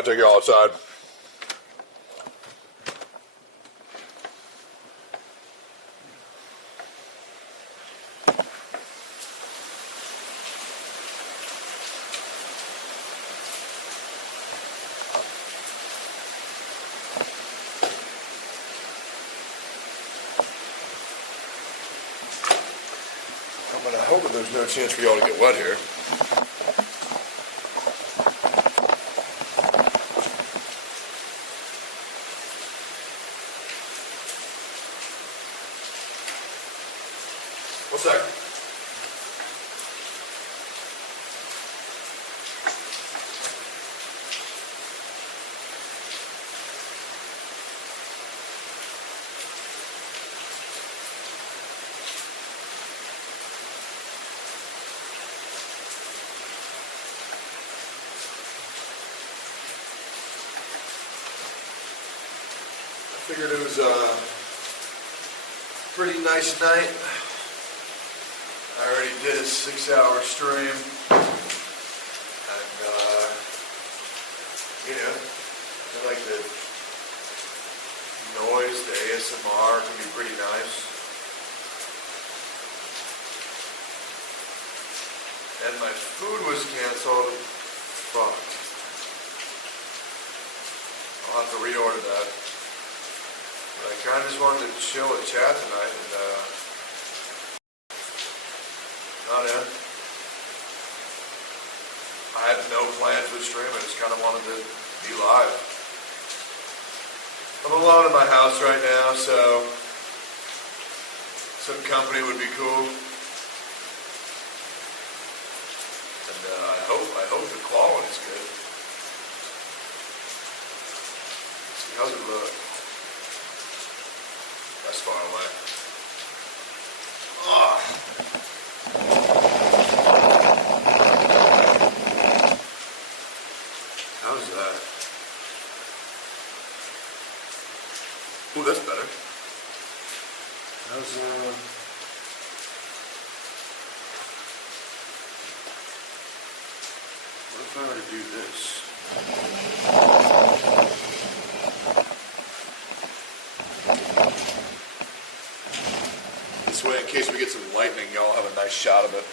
I'll take you all outside. I'm hoping there's no chance for y'all to get wet here. One sec. Figured it was a pretty nice night. I already did a 6-hour stream, and you know, I feel like the noise, the ASMR can be pretty nice. And my food was canceled. Fuck. I'll have to reorder that. But I kind of just wanted to chill and chat tonight, and oh yeah. I had no plans for the stream. I just kind of wanted to be live. I'm alone in my house right now, so some company would be cool. And I hope the quality's good. Let's see, how's it look? That's far away. Ugh. How's that? Ooh, that's better. How's what if I were to do this? This way, in case we get some lightning, y'all have a nice shot of it.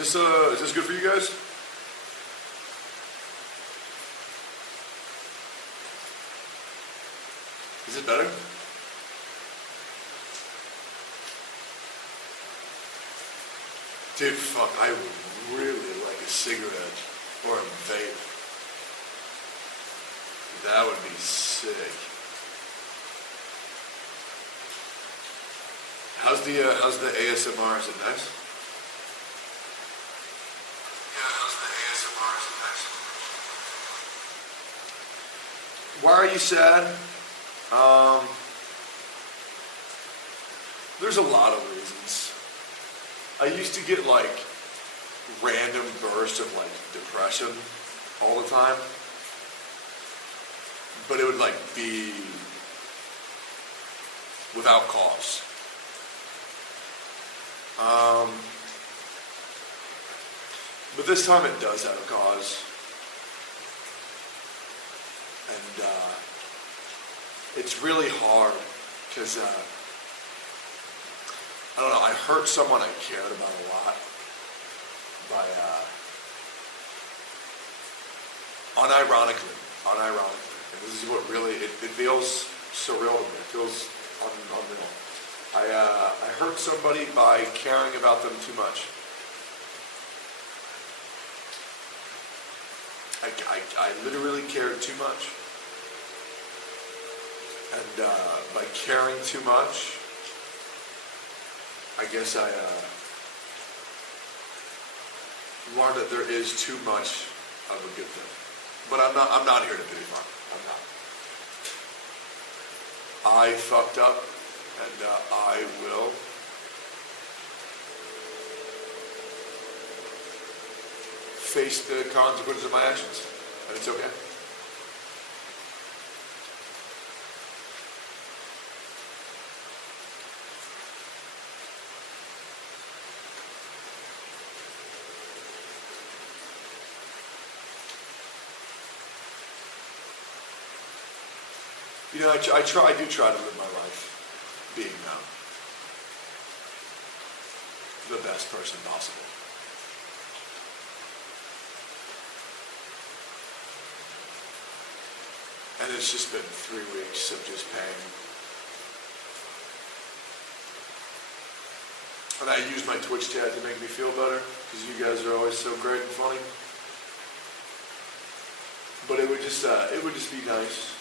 Is this good for you guys? Is it better? Dude, fuck, I really like a cigarette or a vape. That would be sick. How's the ASMR? Is it nice? Why are you sad? There's a lot of reasons. I used to get like random bursts of like depression all the time, but it would like be without cause. But this time it does have a cause. And it's really hard because, I don't know, I hurt someone I cared about a lot by, unironically, and this is what really, it feels surreal to me, it feels unreal. I hurt somebody by caring about them too much. I literally cared too much. And by caring too much, I guess I learned that there is too much of a good thing. But I'm not here to pity farm. I'm not. I fucked up, and I will face the consequences of my actions, and it's okay. You know, I do try to live my life being the best person possible. And it's just been 3 weeks of just pain. And I use my Twitch chat to make me feel better, because you guys are always so great and funny. But it would just be nice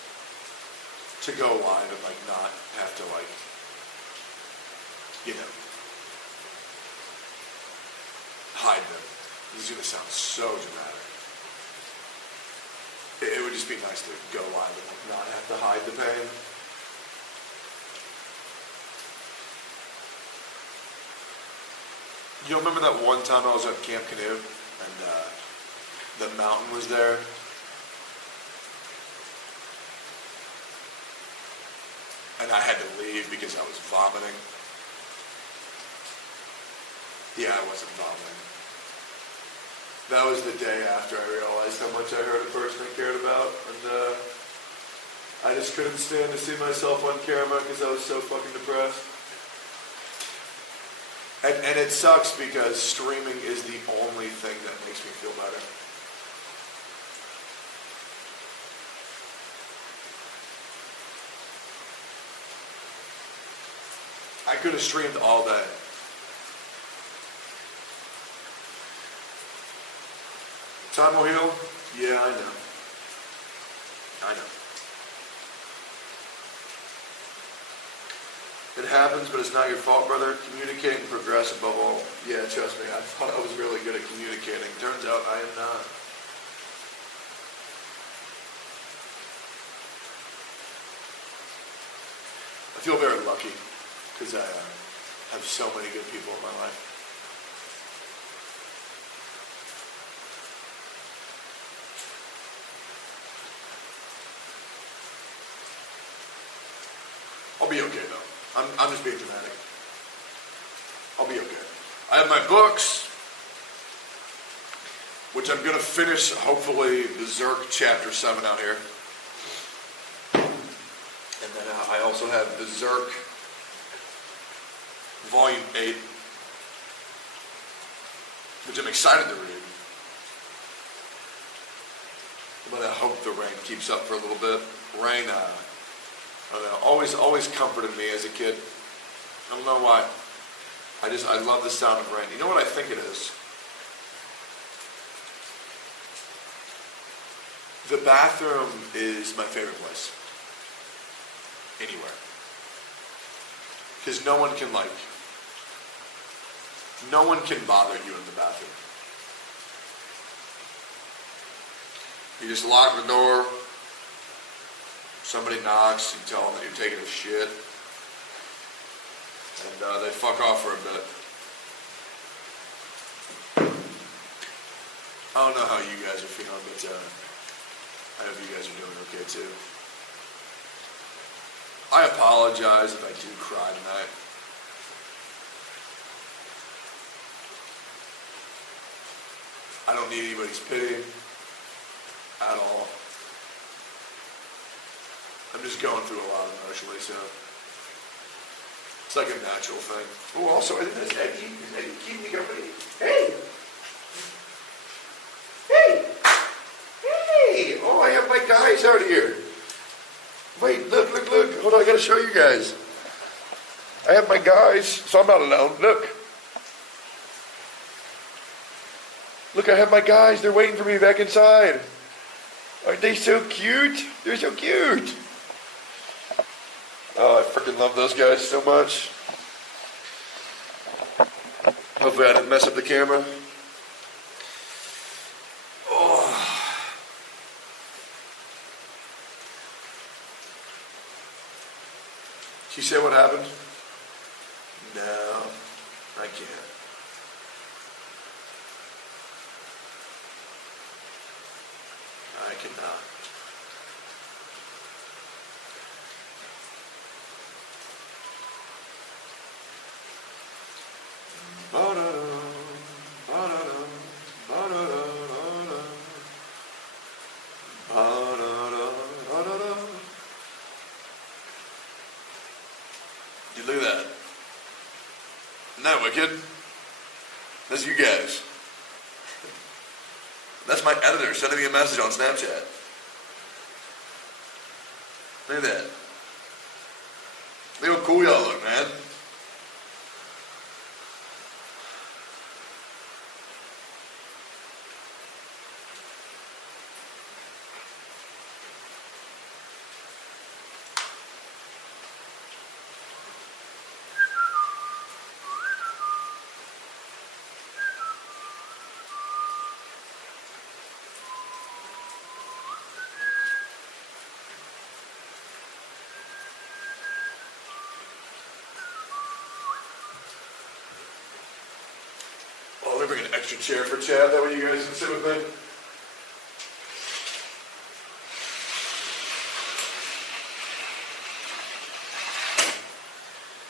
to go live and like not have to like, you know, hide them. This is gonna sound so dramatic. It would just be nice to go live and like not have to hide the pain. You remember that one time I was at Camp Canoe and the mountain was there? And I had to leave because I was vomiting. Yeah, I wasn't vomiting. That was the day after I realized how much I hurt a person I cared about. And I just couldn't stand to see myself on camera because I was so fucking depressed. And it sucks because streaming is the only thing that makes me feel better. I could have streamed all day. Time will heal? Yeah, I know. I know. It happens, but it's not your fault, brother. Communicating and progress above all. Yeah, trust me, I thought I was really good at communicating. Turns out I am not. I feel very lucky because I have so many good people in my life. I'll be okay though. I'm just being dramatic. I'll be okay. I have my books, which I'm going to finish, hopefully, Berserk Chapter 7 out here. And then I also have Berserk Volume 8, which I'm excited to read. But I hope the rain keeps up for a little bit. Rain, I don't know, always comforted me as a kid. I don't know why. I love the sound of rain. You know what I think it is? The bathroom is my favorite place. Anywhere. Because no one can bother you in the bathroom. You just lock the door. Somebody knocks, you tell them that you're taking a shit, and they fuck off for a bit. I don't know how you guys are feeling, but I hope you guys are doing okay too. I apologize if I do cry tonight. I don't need anybody's pity at all. I'm just going through a lot emotionally, so it's like a natural thing. Oh, also, is Eddie keeping me company? Hey! Hey! Hey! Oh, I have my guys out here. Wait, look. Hold on, I gotta show you guys. I have my guys, so I'm not alone. Look. Look, I have my guys. They're waiting for me back inside. Aren't they so cute? They're so cute. Oh, I freaking love those guys so much. Hopefully I didn't mess up the camera. Oh. Can you say what happened? No, I can't. I cannot. Isn't that wicked? That's you guys. That's my editor sending me a message on Snapchat. Look at that. Look how cool y'all look, man. Let me bring an extra chair for Chad, that way you guys can sit with me.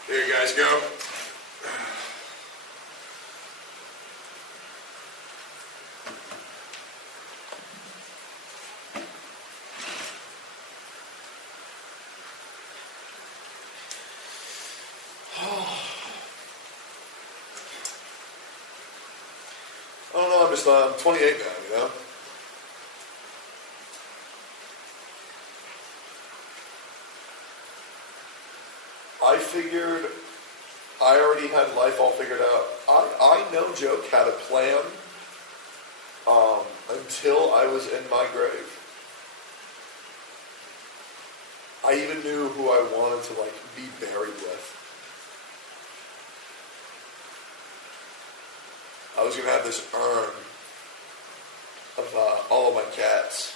There you guys go. I don't know, I'm 28 now, you know? I figured I already had life all figured out. I no joke, had a plan until I was in my grave. I even knew who I wanted to, like, be buried with. I was going to have this urn of all of my cats.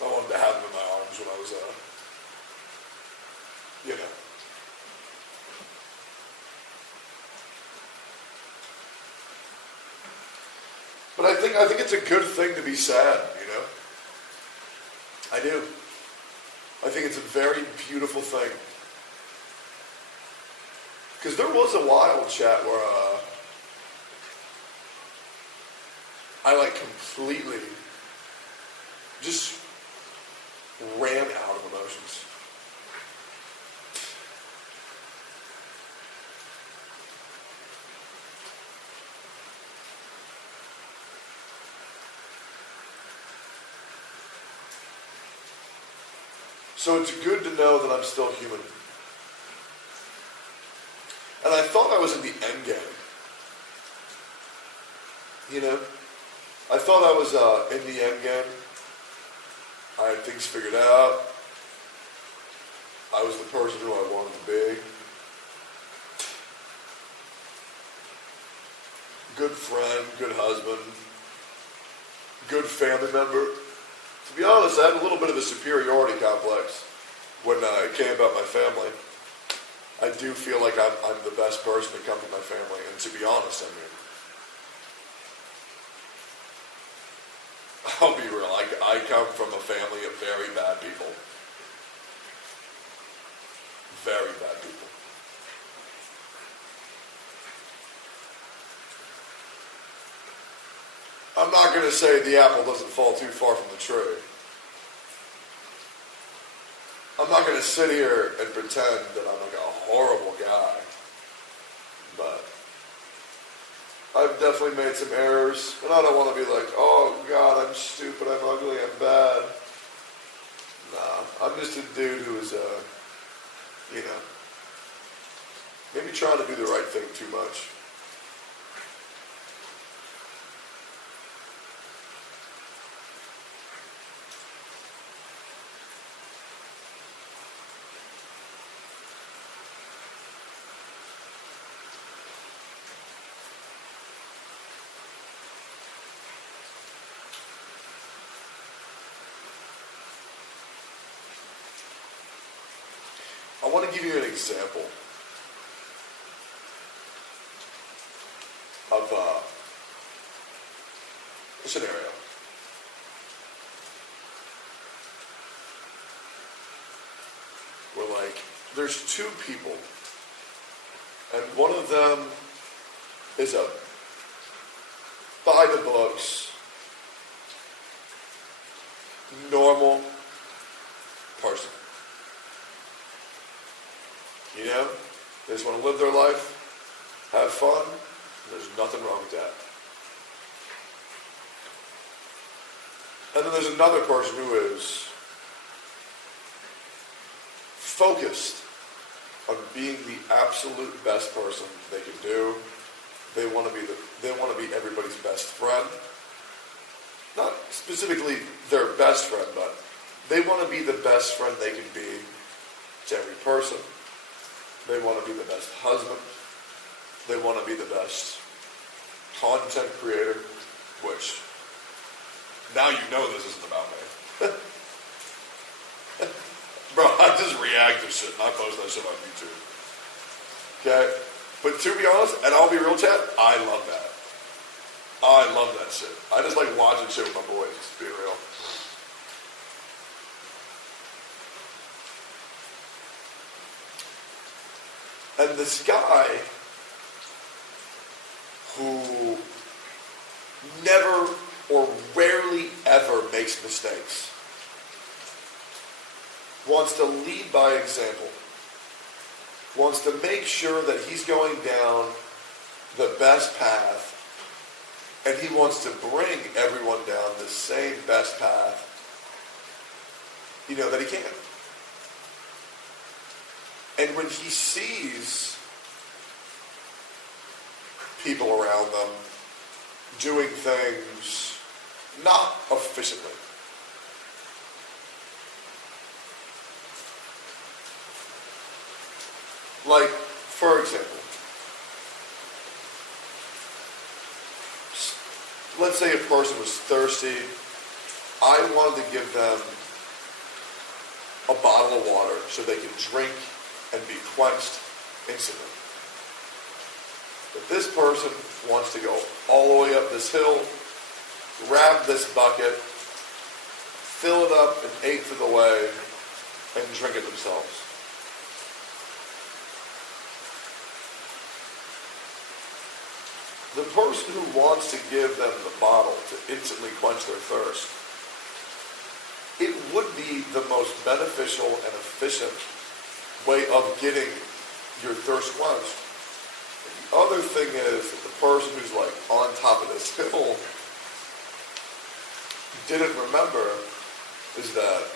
I wanted to have them in my arms when I was, you know. But I think it's a good thing to be sad, you know. I do. I think it's a very beautiful thing. Because there was a while, chat, where I like completely just ran out of emotions. So it's good to know that I'm still human. And I thought I was in the end game. You know? I thought I was in the end game. I had things figured out. I was the person who I wanted to be. Good friend, good husband, good family member. To be honest, I had a little bit of a superiority complex when it came about my family. I do feel like I'm the best person to come to my family, and to be honest, I mean, I'll be real, I come from a family of very bad people. Very bad people. I'm not going to say the apple doesn't fall too far from the tree. I'm not going to sit here and pretend that I'm like a horrible guy. But I've definitely made some errors, and I don't want to be like, oh God, I'm stupid, I'm ugly, I'm bad. Nah, I'm just a dude who is, you know, maybe trying to do the right thing too much. I want to give you an example of a scenario. Where, like, there's two people, and one of them is a by the books, normal person. You know, they just want to live their life, have fun, and there's nothing wrong with that. And then there's another person who is focused on being the absolute best person they can do. They want to be everybody's best friend. Not specifically their best friend, but they want to be the best friend they can be to every person. They want to be the best husband. They want to be the best content creator, which now you know this isn't about me. Bro, I just react to shit and I post that shit on YouTube. Okay? But to be honest, and I'll be real, chat, I love that. I love that shit. I just like watching shit with my boys, just to be real. And this guy who never or rarely ever makes mistakes wants to lead by example, wants to make sure that he's going down the best path, and he wants to bring everyone down the same best path, you know, that he can. And when he sees people around them doing things not efficiently, like, for example, let's say a person was thirsty. I wanted to give them a bottle of water so they can drink and be quenched instantly. But this person wants to go all the way up this hill, grab this bucket, fill it up an eighth of the way, and drink it themselves. The person who wants to give them the bottle to instantly quench their thirst, it would be the most beneficial and efficient way of getting your thirst quenched. The other thing is that the person who's like on top of this hill didn't remember is that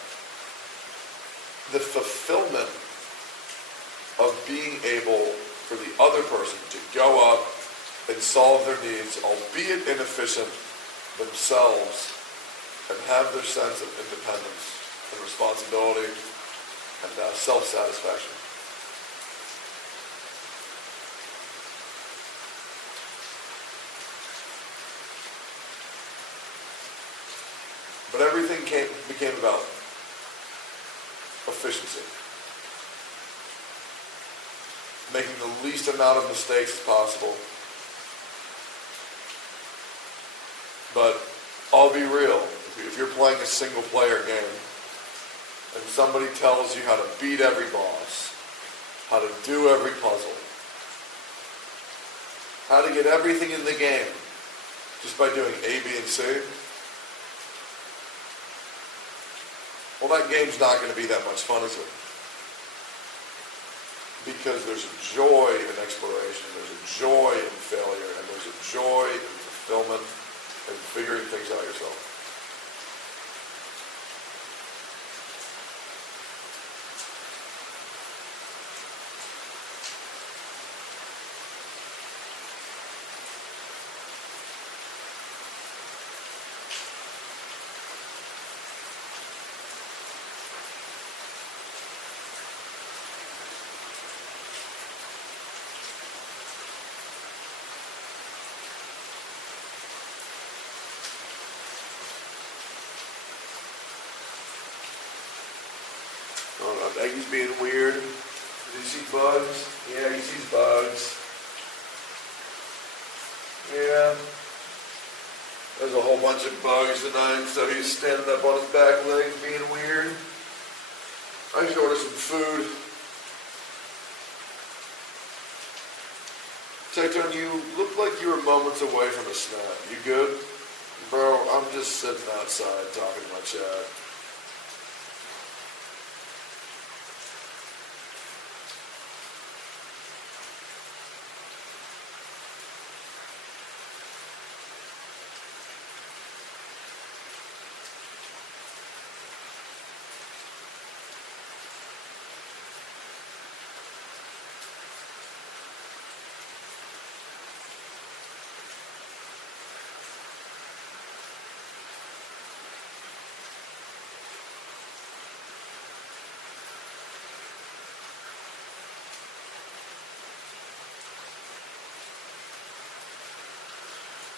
the fulfillment of being able for the other person to go up and solve their needs, albeit inefficient themselves, and have their sense of independence and responsibility and self-satisfaction. But everything became about efficiency. Making the least amount of mistakes as possible. But I'll be real, if you're playing a single player game and somebody tells you how to beat every boss, how to do every puzzle, how to get everything in the game just by doing A, B, and C, well, that game's not going to be that much fun, is it? Because there's a joy in exploration, there's a joy in failure, and there's a joy in fulfillment and figuring things out yourself. I don't know, Eggy's being weird. Did you see bugs? Yeah, he sees bugs. Yeah. There's a whole bunch of bugs tonight, so he's standing up on his back legs being weird. I just ordered some food. Tectone, you look like you were moments away from a snap. You good? Bro, I'm just sitting outside talking to my chat.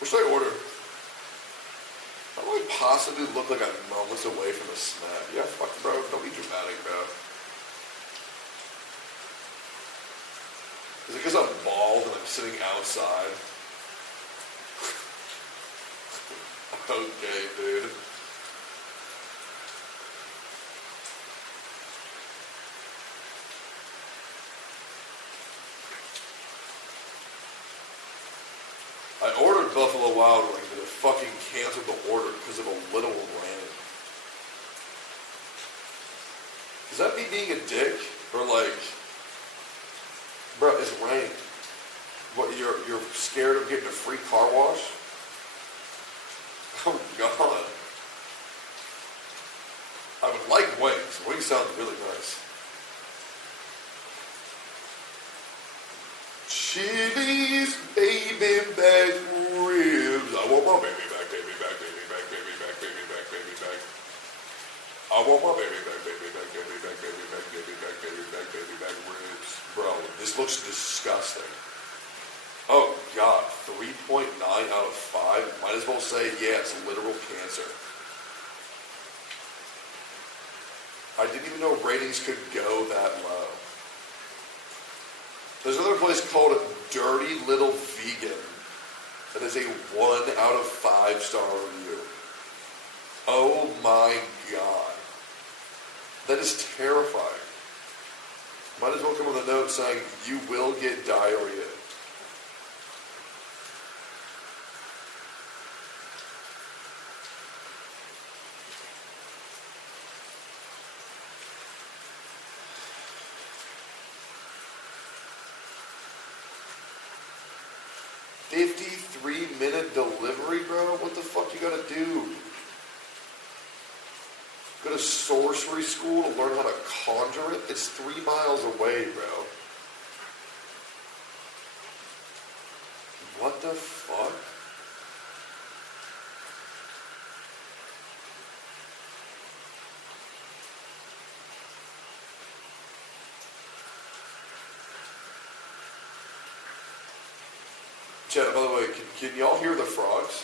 What should I order? How do I possibly look like I'm moments away from a snap? Yeah, fuck, bro. Don't be dramatic, bro. Is it because I'm bald and I'm sitting outside? Okay, dude. I ordered Buffalo Wild Wings, but it fucking canceled the order because of a little rain. Is that me being a dick? Or like, bro, it's rain. What, you're scared of getting a free car wash? Oh God. I would like wings. Wings sound really nice. Chili's baby back ribs. I want my baby back, baby back, baby back, baby back, baby back, baby back. I want my baby back, baby back, baby back, baby back, baby back, baby back, baby back ribs. Bro, this looks disgusting. Oh God, 3.9 out of 5. Might as well say, yeah, it's literal cancer. I didn't even know ratings could go that low. There's another place called Dirty Little Vegan that is a 1 out of 5 star review. Oh my God. That is terrifying. Might as well come with a note saying, you will get diarrhea. $53-minute delivery, bro? What the fuck you gotta do? Go to sorcery school to learn how to conjure it? It's 3 miles away, bro. What the fuck? Chat, by the way, can y'all hear the frogs?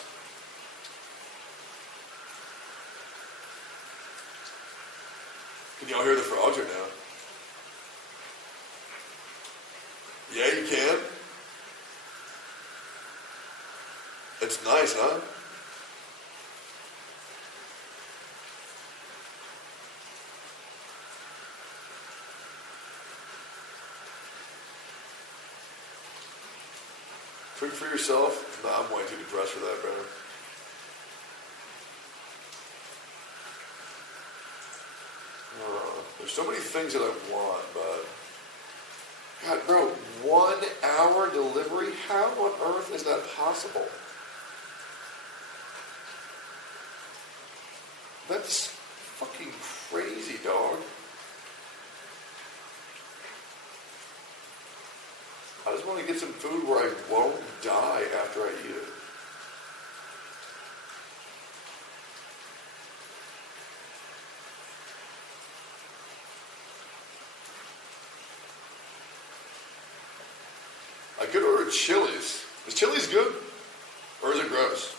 Can y'all hear the frogs or no? Yeah, you can? It's nice, huh? Cook for yourself? Nah, I'm way too depressed for that, bro. There's so many things that I want, but... God, bro, 1 hour delivery? How on earth is that possible? That's fucking crazy, dog. I just want to get some food where I won't die after I eat it. I could order Chili's. Is Chili's good? Or is it gross?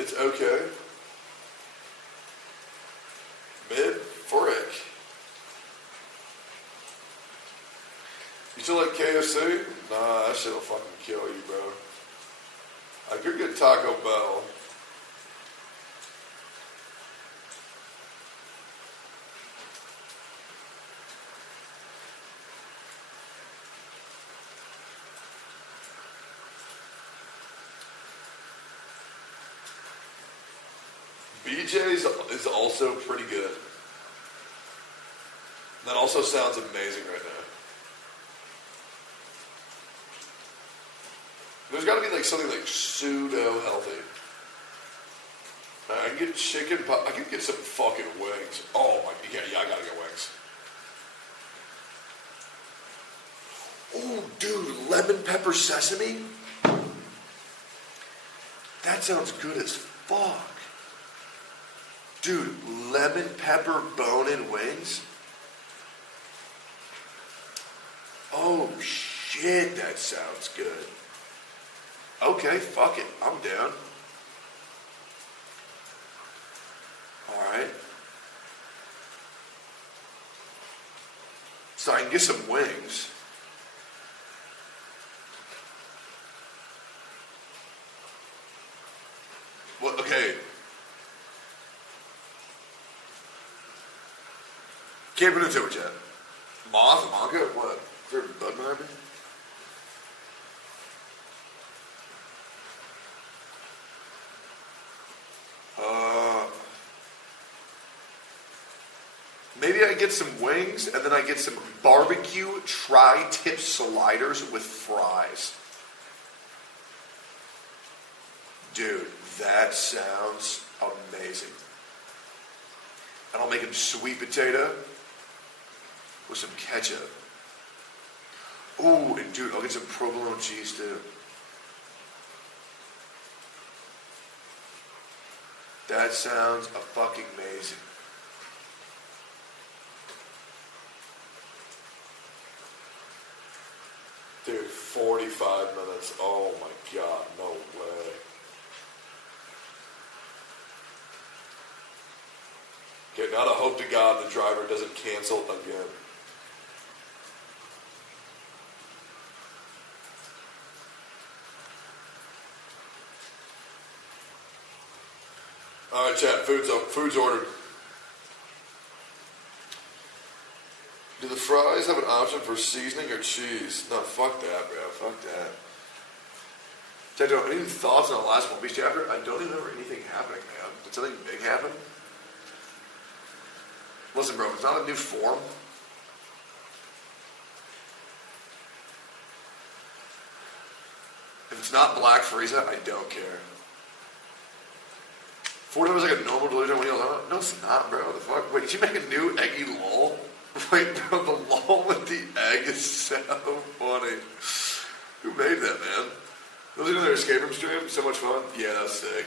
It's okay. Mid frick. You still like KFC? Nah, that shit'll fucking kill you, bro. I could get Taco Bell. BJ's is also pretty good. That also sounds amazing right now. There's got to be like something like pseudo healthy. I can get chicken. I can get some fucking wings. Oh my, yeah, I gotta get wings. Ooh, dude, lemon pepper sesame. That sounds good as fuck. Dude, lemon pepper bone-in wings? Oh shit, that sounds good. Okay, fuck it, I'm down. Alright. So I can get some wings. Well, okay. Can't put into it yet. Moth, manga, what? For Bud Marvin? Maybe I get some wings and then I get some barbecue tri-tip sliders with fries. Dude, that sounds amazing. And I'll make them sweet potato with some ketchup. Ooh, and dude, I'll get some provolone cheese too. That sounds fucking amazing. Dude, 45 minutes. Oh my god, no way. Okay, now to hope to God the driver doesn't cancel again. Alright, chat, food's ordered. Do the fries have an option for seasoning or cheese? No, fuck that, bro. Fuck that. Tectone, any thoughts on the last One Piece chapter? I don't even remember anything happening, man. Did something big happen? Listen, bro, if it's not a new form, if it's not Black Frieza, I don't care. 4 times like a normal delusion when he was no, it's not, bro. The fuck? Wait, did you make a new eggy lol? Wait, bro, the lol with the egg is so funny. Who made that, man? Was it another escape room stream? So much fun. Yeah, that was sick.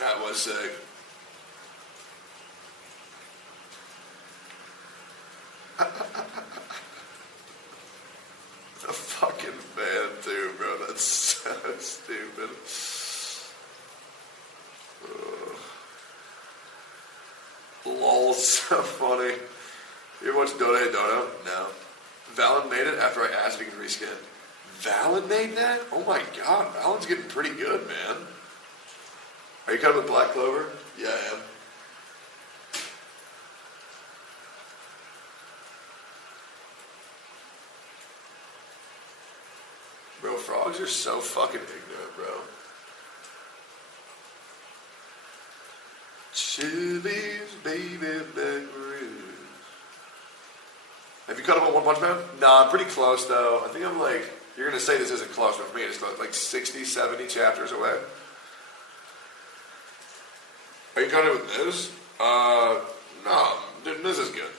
That was sick. The fucking fan too, bro. That's so stupid. Lol's so funny. You ever watch Dota Dodo? No. Valen made it after I asked if he could reskin. Valen made that? Oh my god, Valen's getting pretty good, man. Are you caught up with Black Clover? Yeah, I am. Bro, frogs are so fucking ignorant, bro. Chili's baby back ribs. Have you caught up on One Punch Man? Nah, I'm pretty close though. I think I'm like, you're gonna say this isn't close, but for me it's close, like 60, 70 chapters away. Are you caught up with Miz? No, dude, Miz is good.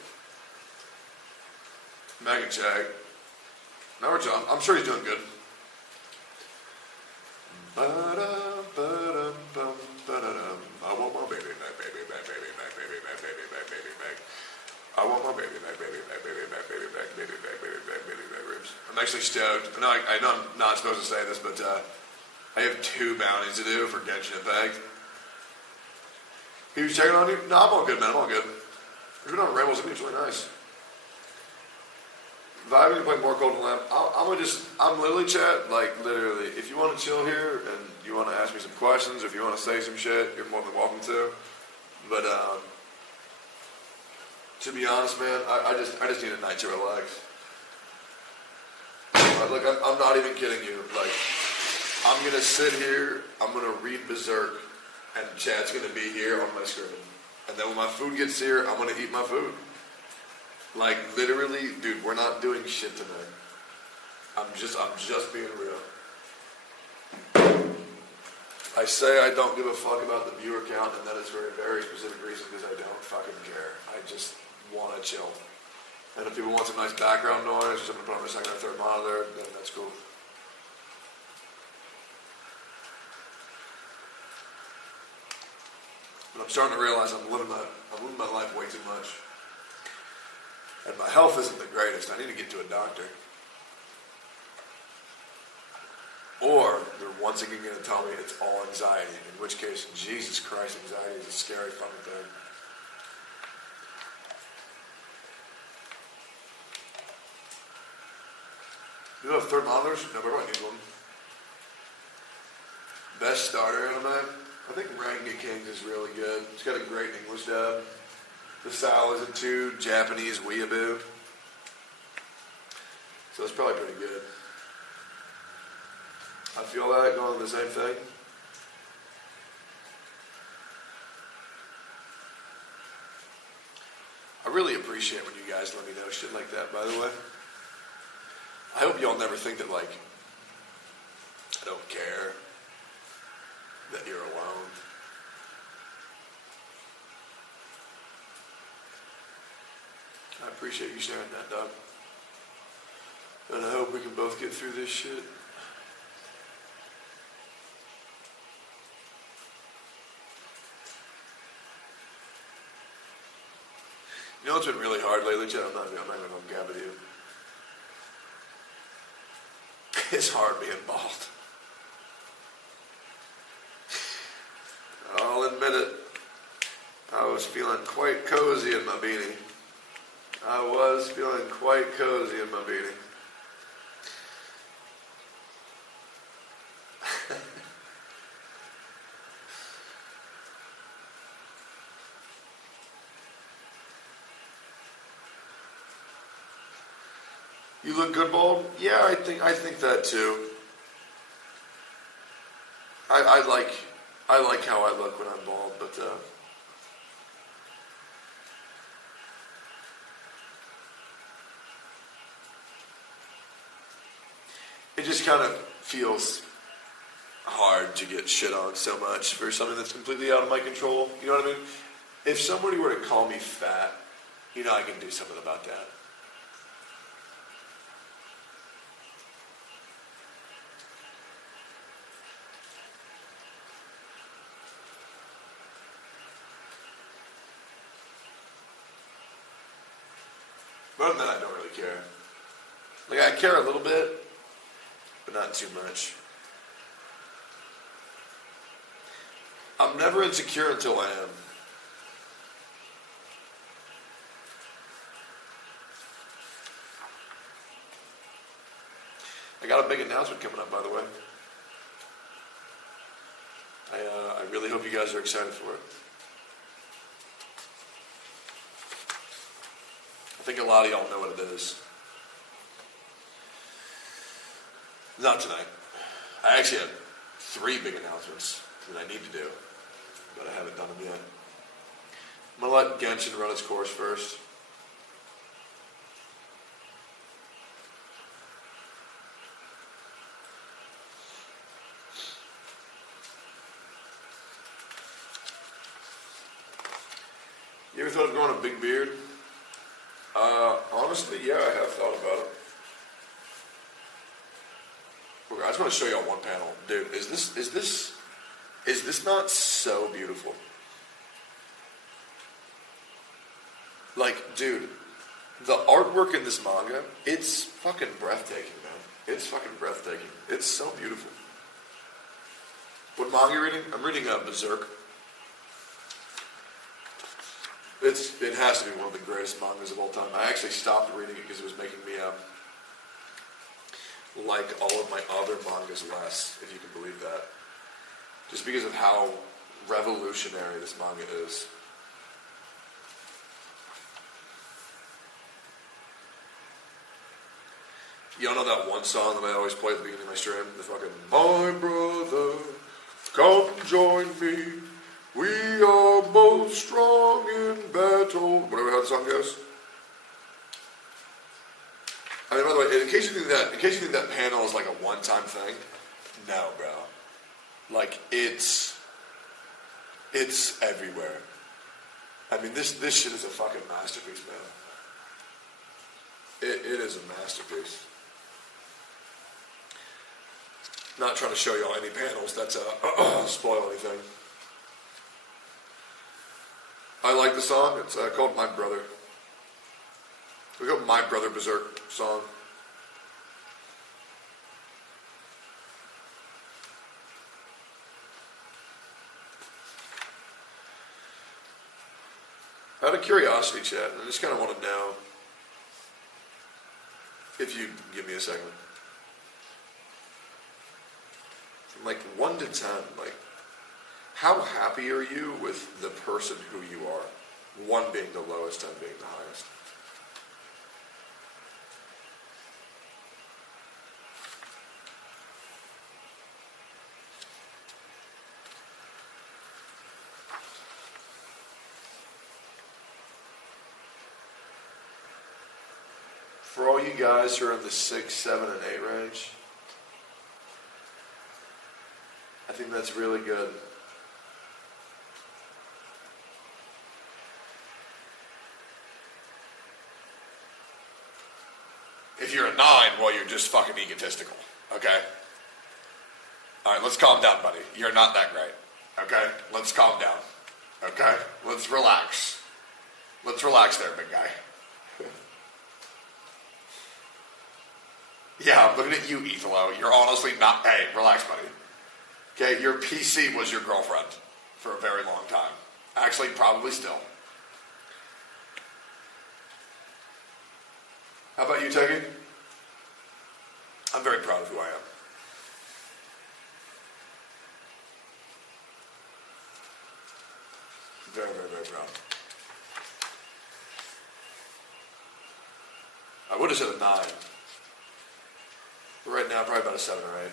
Mag and check. No, we're John. I'm sure he's doing good. I want my baby back, baby back, baby back, baby back, baby back, baby back. I want my baby back, baby back, baby back, baby back, baby back, baby back, baby back ribs. I'm actually stoked. I know I'm not supposed to say this, but I have 2 bounties to do for Genshin Impact. He was checking on you? No, I'm all good, man. I'm all good. You've been on Rambles, it's really nice. Vibing and playing more Golden Lamp. I'm literally chat, like literally, if you want to chill here and you want to ask me some questions, or if you want to say some shit, you're more than welcome to. But, to be honest, man, I just need a night to relax. Like, I'm not even kidding you. Like, I'm going to sit here, I'm going to read Berserk, and chat's going to be here on my screen. And then when my food gets here, I'm going to eat my food. Like, literally, dude, we're not doing shit tonight. I'm just being real. I say I don't give a fuck about the viewer count, and that is for a very specific reason, because I don't fucking care. I just want to chill. And if people want some nice background noise, or something to put on my second or third monitor, then that's cool. But I'm starting to realize I'm living my life way too much. And my health isn't the greatest. I need to get to a doctor. Or they're once again going to tell me it's all anxiety, in which case, Jesus Christ, anxiety is a scary fucking thing. You have third monitors? No, but I need one. Best starter anime? I think Ranking Kings is really good. It's got a great English dub. The style isn't too Japanese weeaboo. So it's probably pretty good. I feel that going the same thing. I really appreciate when you guys let me know shit like that, by the way. I hope y'all never think that, like, I don't care that you're alone. I appreciate you sharing that, Doug. And I hope we can both get through this shit. You know what's been really hard lately, Chad? I'm not even going to gab with you. It's hard being bald. I'll admit it. I was feeling quite cozy in my beanie. I was feeling quite cozy in my beanie. You look good, bald? Yeah, I think that too. I like how I look when I'm bald, but it just kind of feels hard to get shit on so much for something that's completely out of my control. You know what I mean? If somebody were to call me fat, you know I can do something about that. Other than that, I don't really care. Like, I care a little bit, but not too much. I'm never insecure until I am. I got a big announcement coming up, by the way. I really hope you guys are excited for it. I think a lot of y'all know what it is. Not tonight. I actually have 3 big announcements that I need to do, but I haven't done them yet. I'm going to let Genshin run its course first. You ever thought of growing a big beard? Honestly, yeah, I have thought about it. Look, I just want to show y'all one panel. Dude, is this not so beautiful? Like, dude, the artwork in this manga, it's fucking breathtaking, man. It's fucking breathtaking. It's so beautiful. What manga are you reading? I'm reading Berserk. It has to be one of the greatest mangas of all time. I actually stopped reading it because it was making me like all of my other mangas less, if you can believe that. Just because of how revolutionary this manga is. Y'all know that one song that I always play at the beginning of my stream? The fucking, my brother, come join me. We are both strong in battle. Whatever how the song goes. I mean, by the way, in case you think that panel is like a one-time thing, no, bro. Like it's everywhere. I mean, this shit is a fucking masterpiece, man. It is a masterpiece. Not trying to show y'all any panels. That's spoil anything. I like the song. It's called My Brother. We got My Brother Berserk song. Out of curiosity, chat, I just kind of want to know if you give me a second. From like 1 to 10, like, how happy are you with the person who you are? 1 being the lowest, 10 being the highest. For all you guys who are in the 6, 7, and 8 range, I think that's really good. If you're a 9, well, you're just fucking egotistical, okay? All right, let's calm down, buddy. You're not that great, okay? Let's calm down, okay? Let's relax. Let's relax there, big guy. Yeah, I'm looking at you, Ethelo. You're honestly not... Hey, relax, buddy. Okay, your PC was your girlfriend for a very long time. Actually, probably still. How about you, Teggy? I'm very proud of who I am. Very, very, very proud. I would have said a 9. But right now, probably about a 7 or 8.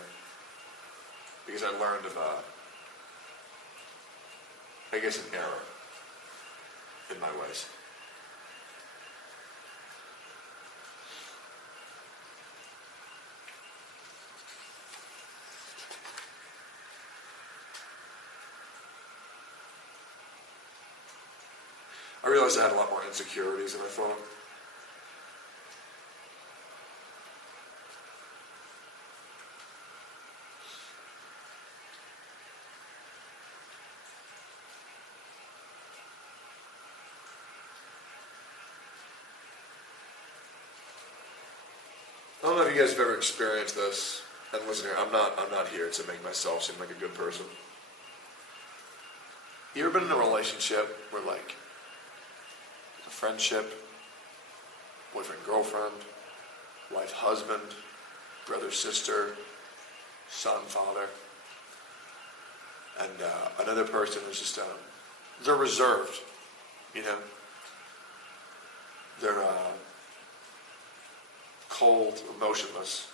Because I learned of, I guess, an error in my ways. I realized I had a lot more insecurities than I thought. I don't know if you guys have ever experienced this. And listen here, I'm not here to make myself seem like a good person. You ever been in a relationship where, like, a friendship, boyfriend, girlfriend, wife, husband, brother, sister, son, father, and another person is just, they're reserved, you know? They're cold, emotionless,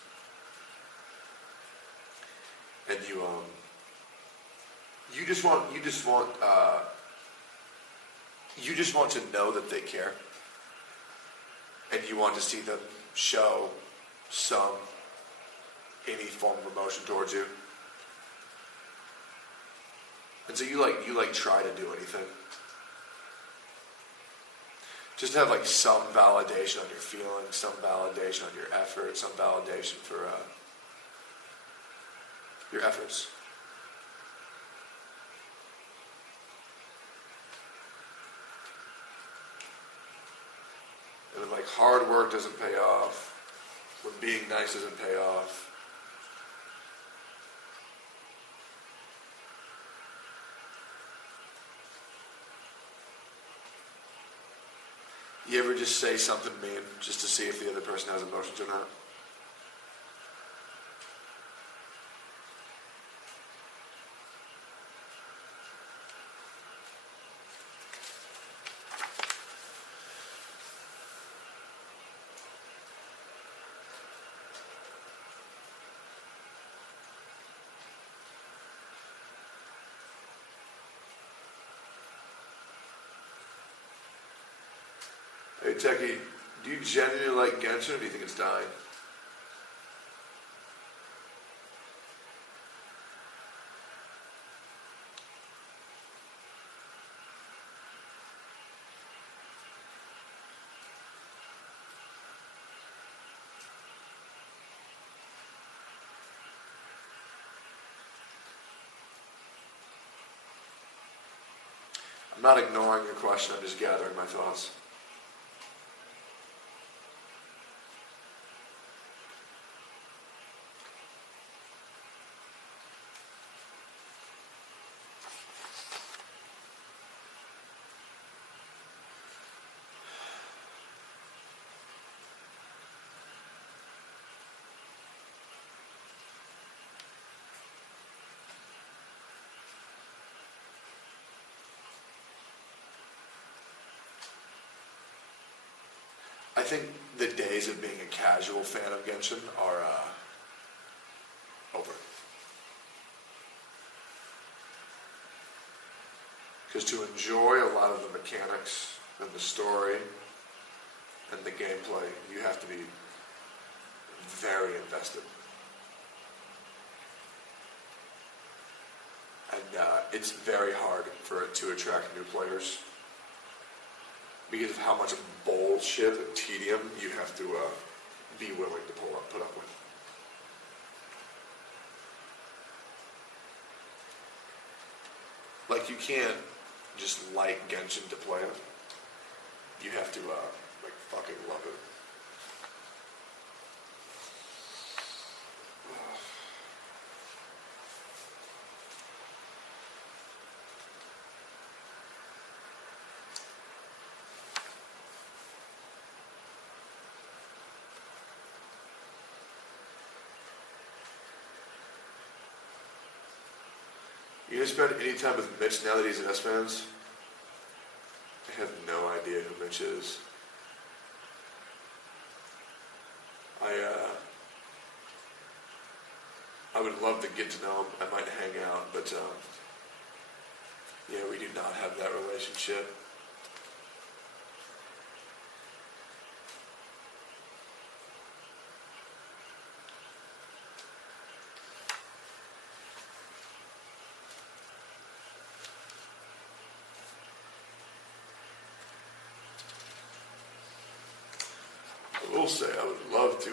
and you just want to know that they care, and you want to see them show any form of emotion towards you, and so you try to do anything. Just to have like some validation on your feelings, some validation on your effort, some validation for your efforts. And when like hard work doesn't pay off, when being nice doesn't pay off, You ever just say something mean just to see if the other person has emotions or not? Hey, Techie, do you genuinely like Genshin, or do you think it's dying? I'm not ignoring your question, I'm just gathering my thoughts. I think the days of being a casual fan of Genshin are over. Because to enjoy a lot of the mechanics and the story and the gameplay, you have to be very invested. And it's very hard for it to attract new players because of how much bullshit and tedium you have to be willing to put up with. Like, you can't just like Genshin to play it. You have to like fucking love it. You gonna spend any time with Mitch now that he's an S-Fans? I have no idea who Mitch is. I would love to get to know him. I might hang out, but yeah, we do not have that relationship. I will say I would love to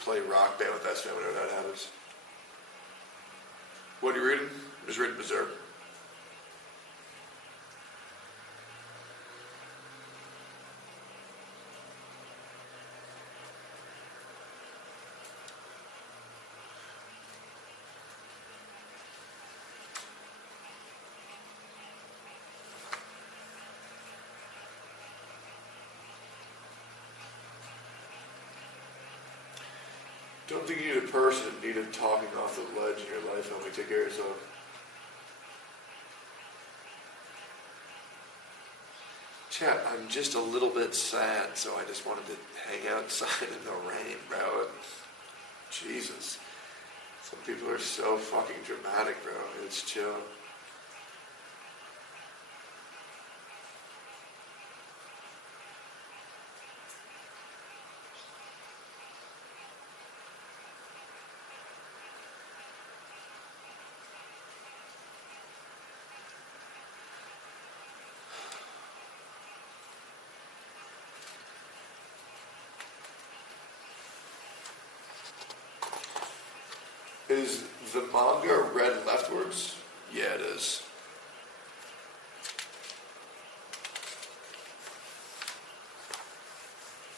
play Rock Band with S-Fan whenever that happens. What are you reading? I'm just reading Berserk. Don't think you need a person in need of talking off the ledge in your life. Help me take care of yourself. Chat, I'm just a little bit sad, so I just wanted to hang outside in the rain, bro. Jesus. Some people are so fucking dramatic, bro. It's chill. Is the manga read leftwards? Yeah, it is.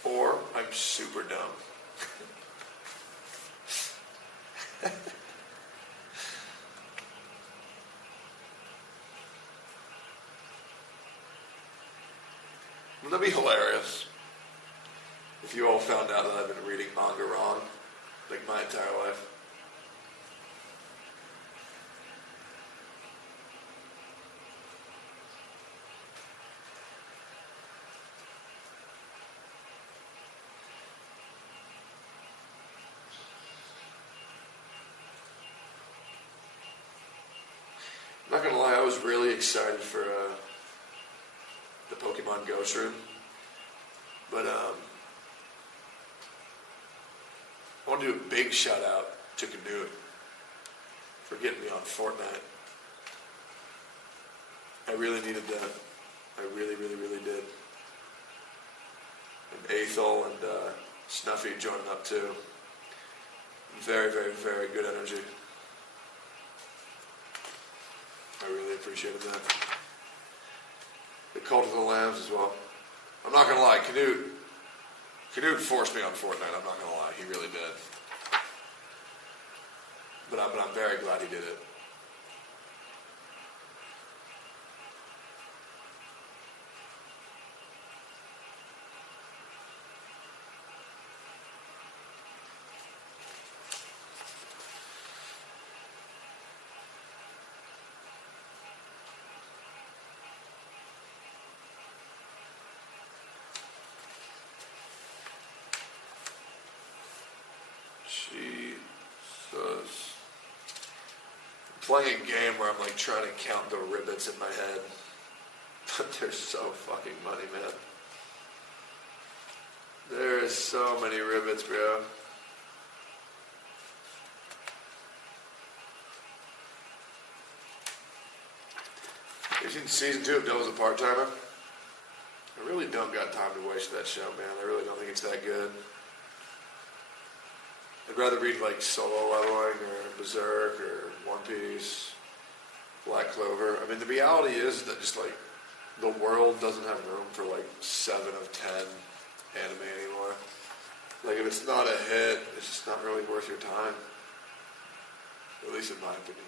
Or I'm super dumb. Wouldn't that be hilarious? If you all found out that I've been reading manga wrong, like my entire life. I'm not gonna lie, I was really excited for the Pokemon Ghost Room, but I want to do a big shout out to Canute for getting me on Fortnite. I really needed that. I really, really, really did. And Aethel and Snuffy joining up too. Very, very, very good energy. I really appreciated that. The Cult of the Lambs as well. I'm not gonna lie, Canute forced me on Fortnite. I'm not gonna lie, he really did. But I'm very glad he did it. Jesus. I'm playing a game where I'm like trying to count the ribbits in my head. But there's so fucking money, man. There is so many ribbits, bro. You've seen season 2 of Devil's a Part-Timer? I really don't got time to waste that show, man. I really don't think it's that good. I'd rather read like Solo Leveling or Berserk or One Piece, Black Clover. I mean, the reality is that just like the world doesn't have room for like 7 of 10 anime anymore. Like if it's not a hit, it's just not really worth your time. At least in my opinion.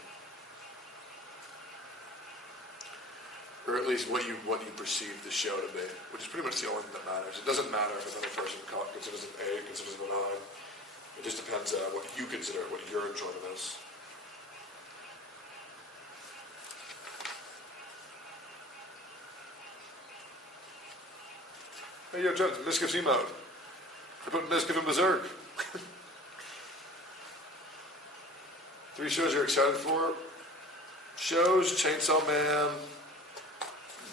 Or at least what you perceive the show to be, which is pretty much the only thing that matters. It doesn't matter if another person considers it 8, considers it a 9. It just depends on what you consider, what your enjoyment is. Hey, yo, Jeff, Miskiff's emote. I put Miskiff in Berserk. 3 shows you're excited for? Shows, Chainsaw Man,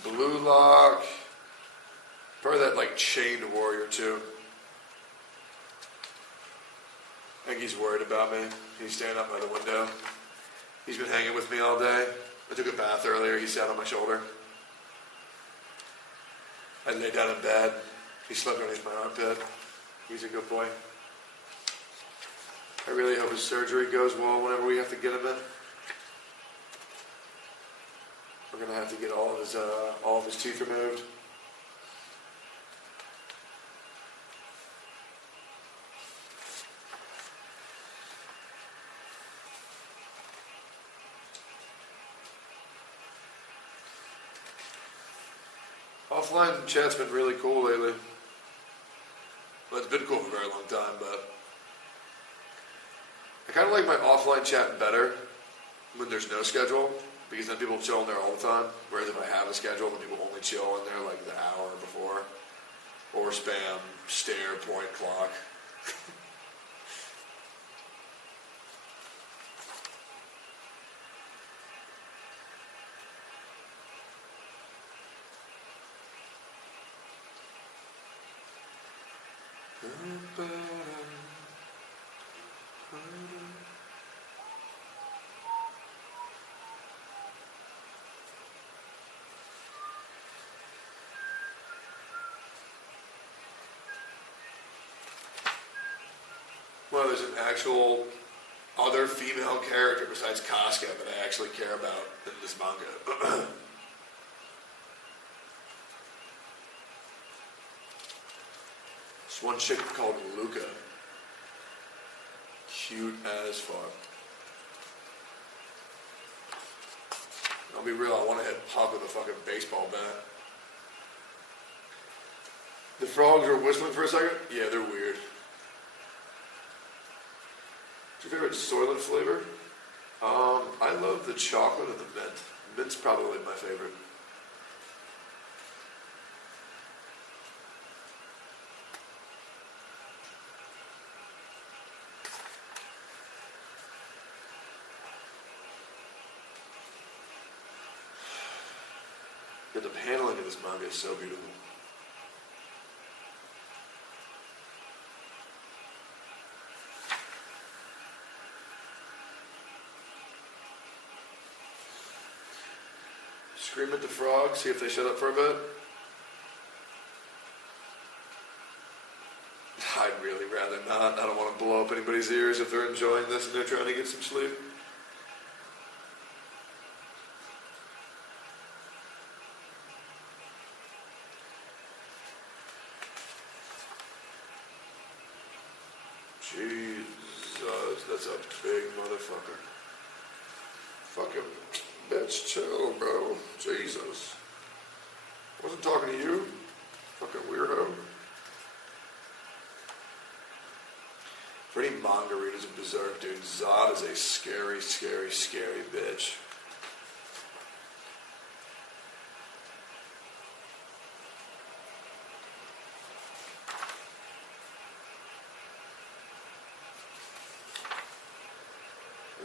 Blue Lock, probably that like Chained Warrior too. I think he's worried about me. He's standing up by the window. He's been hanging with me all day. I took a bath earlier. He sat on my shoulder. I lay down in bed. He slept underneath my armpit. He's a good boy. I really hope his surgery goes well whenever we have to get him in. We're gonna have to get all of his teeth removed. Offline chat's been really cool lately. Well, it's been cool for a very long time, but I kind of like my offline chat better when there's no schedule, because then people chill in there all the time. Whereas if I have a schedule, then people only chill in there like the hour before, or spam, stare, point, clock. Well, there's an actual other female character besides Casca that I actually care about in this manga. This one chick called Luca. Cute as fuck. I'll be real, I want to hit Puck with a fucking baseball bat. frogs were whistling for a second? Yeah, they're weird. What's your favorite Soylent flavor? I love the chocolate and the mint. Mint's probably my favorite. Yeah, the paneling of this manga is so beautiful. Scream at the frogs, see if they shut up for a bit. I'd really rather not. I don't want to blow up anybody's ears if they're enjoying this and they're trying to get some sleep. Jesus, that's a big motherfucker. Fucking bitch, chill, bro. Jesus. Wasn't talking to you. Fucking weirdo. For any manga readers of Berserk, dude, Zod is a scary, scary, scary bitch.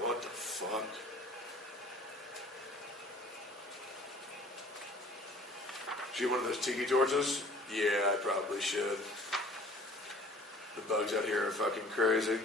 What the fuck? Shoot one of those tiki torches? Yeah, I probably should. The bugs out here are fucking crazy.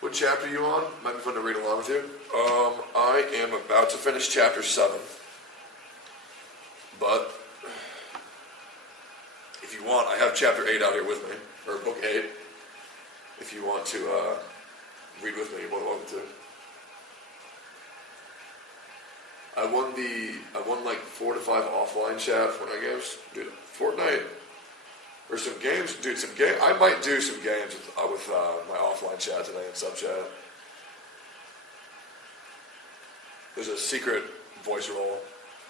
What chapter are you on? Might be fun to read along with you. I am about to finish chapter 7. But, if you want, I have chapter 8 out here with me. Or book 8. If you want to read with me, you're more than welcome to. I won like 4 to 5 offline chat for my games. Dude, Fortnite. Or some games, dude, I might do some games with my offline chat today and sub chat. There's a secret voice role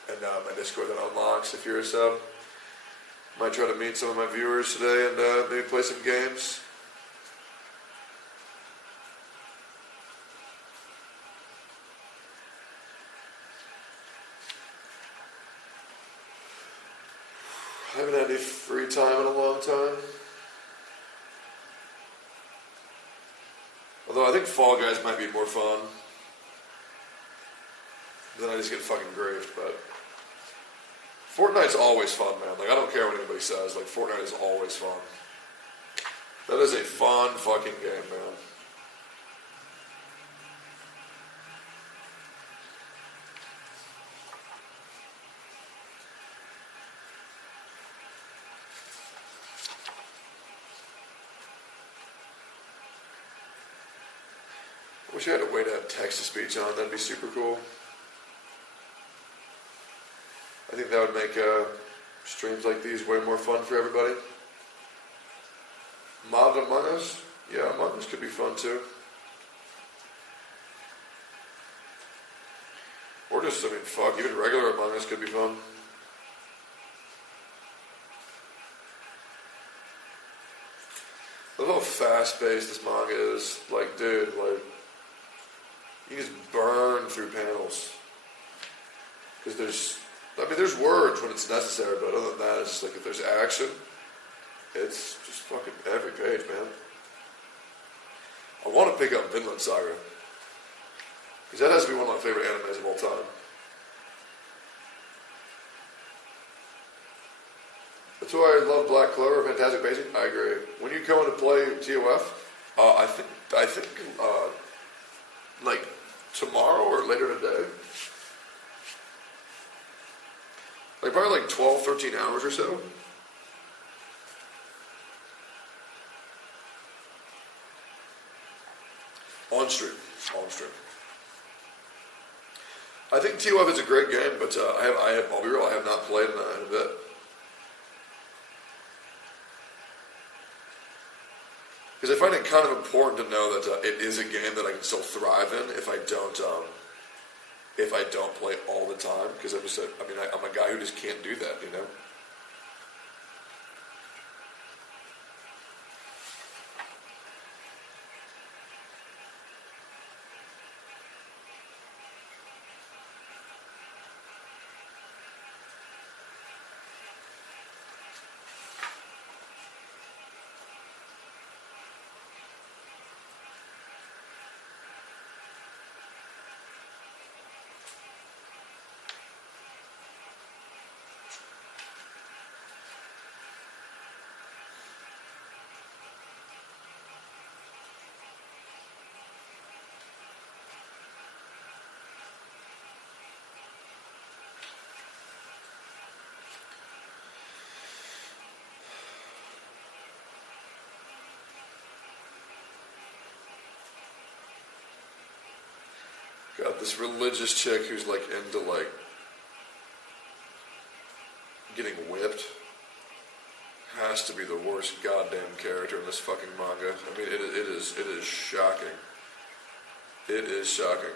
in my Discord that unlocks if you're a sub. Might try to meet some of my viewers today and maybe play some games. I haven't had any free time in a long time. Although I think Fall Guys might be more fun. Then I just get fucking griefed, but Fortnite's always fun, man. Like, I don't care what anybody says. Like, Fortnite is always fun. That is a fun fucking game, man. I wish I had a way to have text-to-speech on. That'd be super cool. I think that would make streams like these way more fun for everybody. Modded Among Us? Yeah, Among Us could be fun too. Or just, I mean, fuck, even regular Among Us could be fun. I love how fast-paced this manga is. Like, dude, like, you just burn through panels. Because there's words when it's necessary, but other than that, it's just like, if there's action, it's just fucking every page, man. I want to pick up Vinland Saga. Because that has to be one of my favorite animes of all time. That's why I love Black Clover, Fantastic Basic. I agree. When you come in to play TOF, I think like tomorrow or later today. Like probably like 12, 13 hours or so. On stream. I think TOF is a great game, but I'll be real, I have not played in a bit. Because I find it kind of important to know that it is a game that I can still thrive in if I don't play all the time. Because I'm a guy who just can't do that, you know? Got this religious chick who's like into like getting whipped. Has to be the worst goddamn character in this fucking manga. I mean, it is shocking. It is shocking.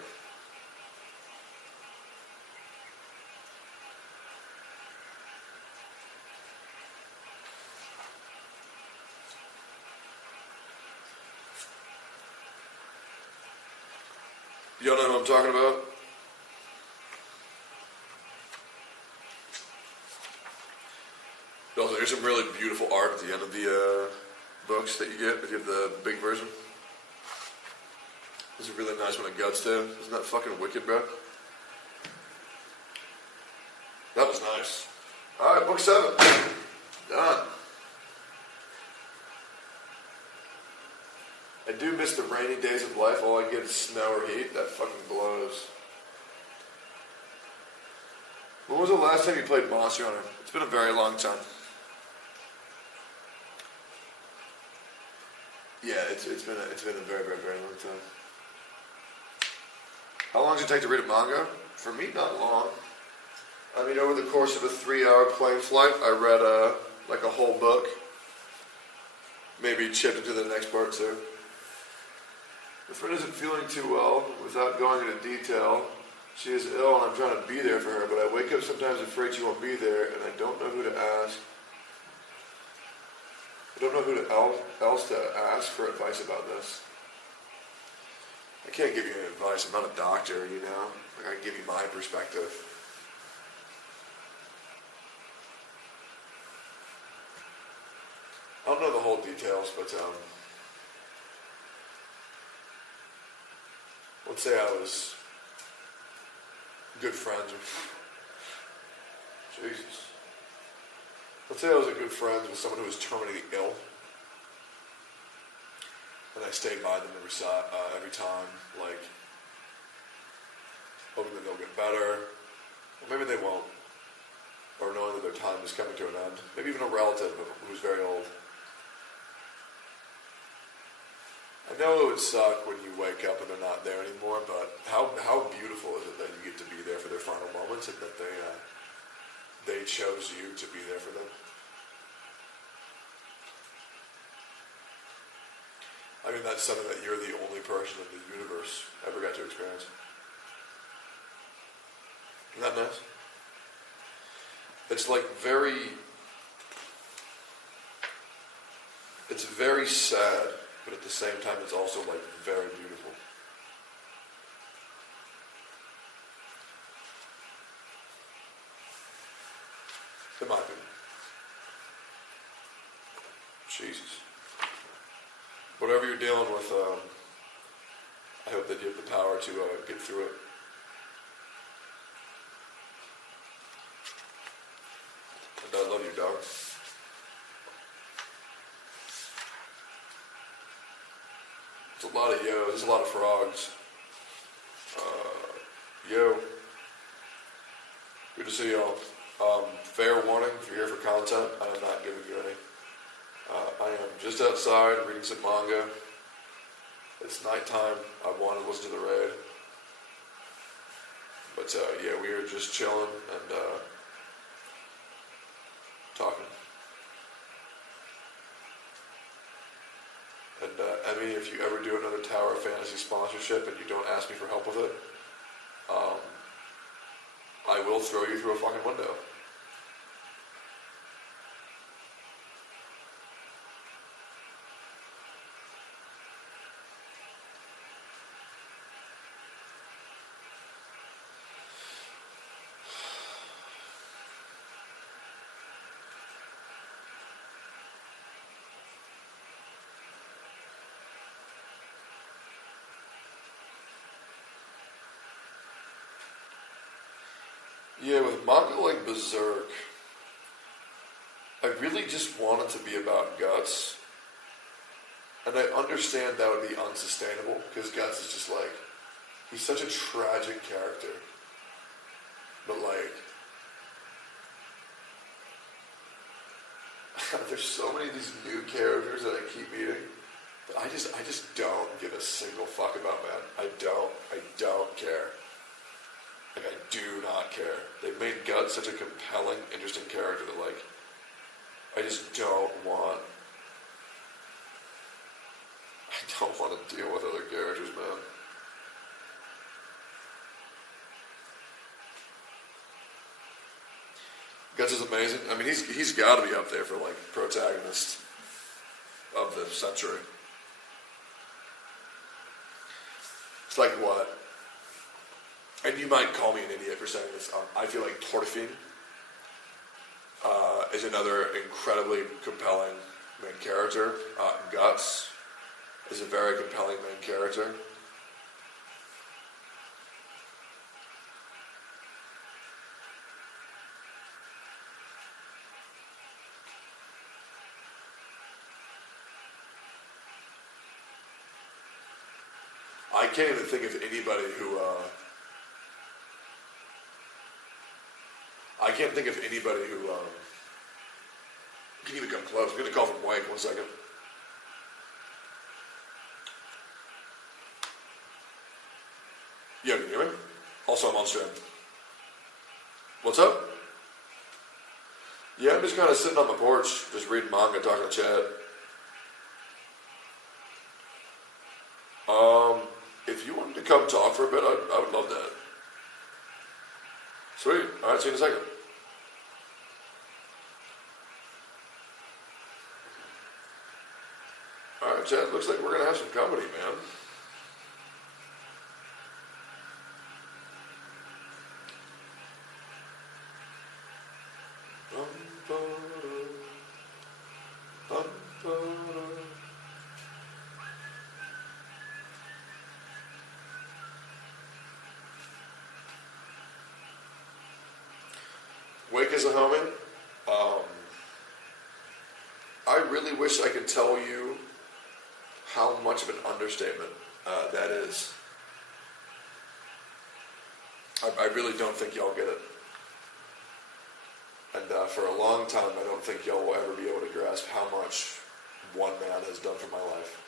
Y'all know who I'm talking about? Also, there's some really beautiful art at the end of the books that you get if you have the big version. There's a really nice one of Guts too. Isn't that fucking wicked, bro? That was nice. Alright, book 7. Done. I do miss the rainy days of life. All I get is snow or heat. That fucking blows. When was the last time you played Monster Hunter? It's been a very long time. Yeah, it's been a very, very, very long time. How long does it take to read a manga? For me, not long. I mean, over the course of a 3-hour plane flight, I read like a whole book. Maybe chipped into the next part too. My friend isn't feeling too well. Without going into detail, she is ill and I'm trying to be there for her, but I wake up sometimes afraid she won't be there and I don't know who to ask. I don't know who else to ask for advice about this. I can't give you any advice. I'm not a doctor, you know. Like, I can give you my perspective. I don't know the whole details, but let's say I was good friends with... Jesus. Let's say I was a good friend with someone who was terminally ill. And I stayed by them every time, like, hoping that they'll get better. Or maybe they won't. Or knowing that their time is coming to an end. Maybe even a relative who's very old. I know it would suck when you wake up and they're not there anymore, but how beautiful is it that you get to be there for their final moments and that they chose you to be there for them? I mean, that's something that you're the only person in the universe ever got to experience. Isn't that nice? It's like it's very sad, but at the same time it's also like very beautiful. In my opinion. Jesus. Whatever you're dealing with, I hope that you have the power to get through it. And I love you, dog. There's a lot of yo, there's a lot of frogs. Yo. Good to see y'all. Fair warning, if you're here for content, I am not giving you any. I am just outside reading some manga. It's nighttime. I want to listen to the raid. But yeah, we were just chilling and talking. And Emmy, if you ever do another Tower Fantasy sponsorship and you don't ask me for help with it, I will throw you through a fucking window. Yeah, with manga like Berserk, I really just want it to be about Guts. And I understand that would be unsustainable, because Guts is just like, he's such a tragic character. But like, there's so many of these new characters that I keep meeting that I just don't give a single fuck about, man. I don't care. Like, I do not care. They've made Guts such a compelling, interesting character that, like, I just don't want to deal with other characters, man. Guts is amazing. I mean, he's got to be up there for, like, protagonist of the century. It's like what? And you might call me an idiot for saying this. I feel like Torfin is another incredibly compelling main character. Guts is a very compelling main character. I can't even think of anybody who... I can't think of anybody who can even come close. I'm going to call from Wake, 1 second. Yeah, can you hear me? Also, I'm on stream. What's up? Yeah, I'm just kind of sitting on my porch, just reading manga, talking to chat. If you wanted to come talk for a bit, I would love that. Sweet. All right, see you in a second. All right, Chad, looks like we're going to have some comedy, man. Wake is a homie. I really wish I could tell you how much of an understatement that is. I really don't think y'all get it. And for a long time, I don't think y'all will ever be able to grasp how much one man has done for my life.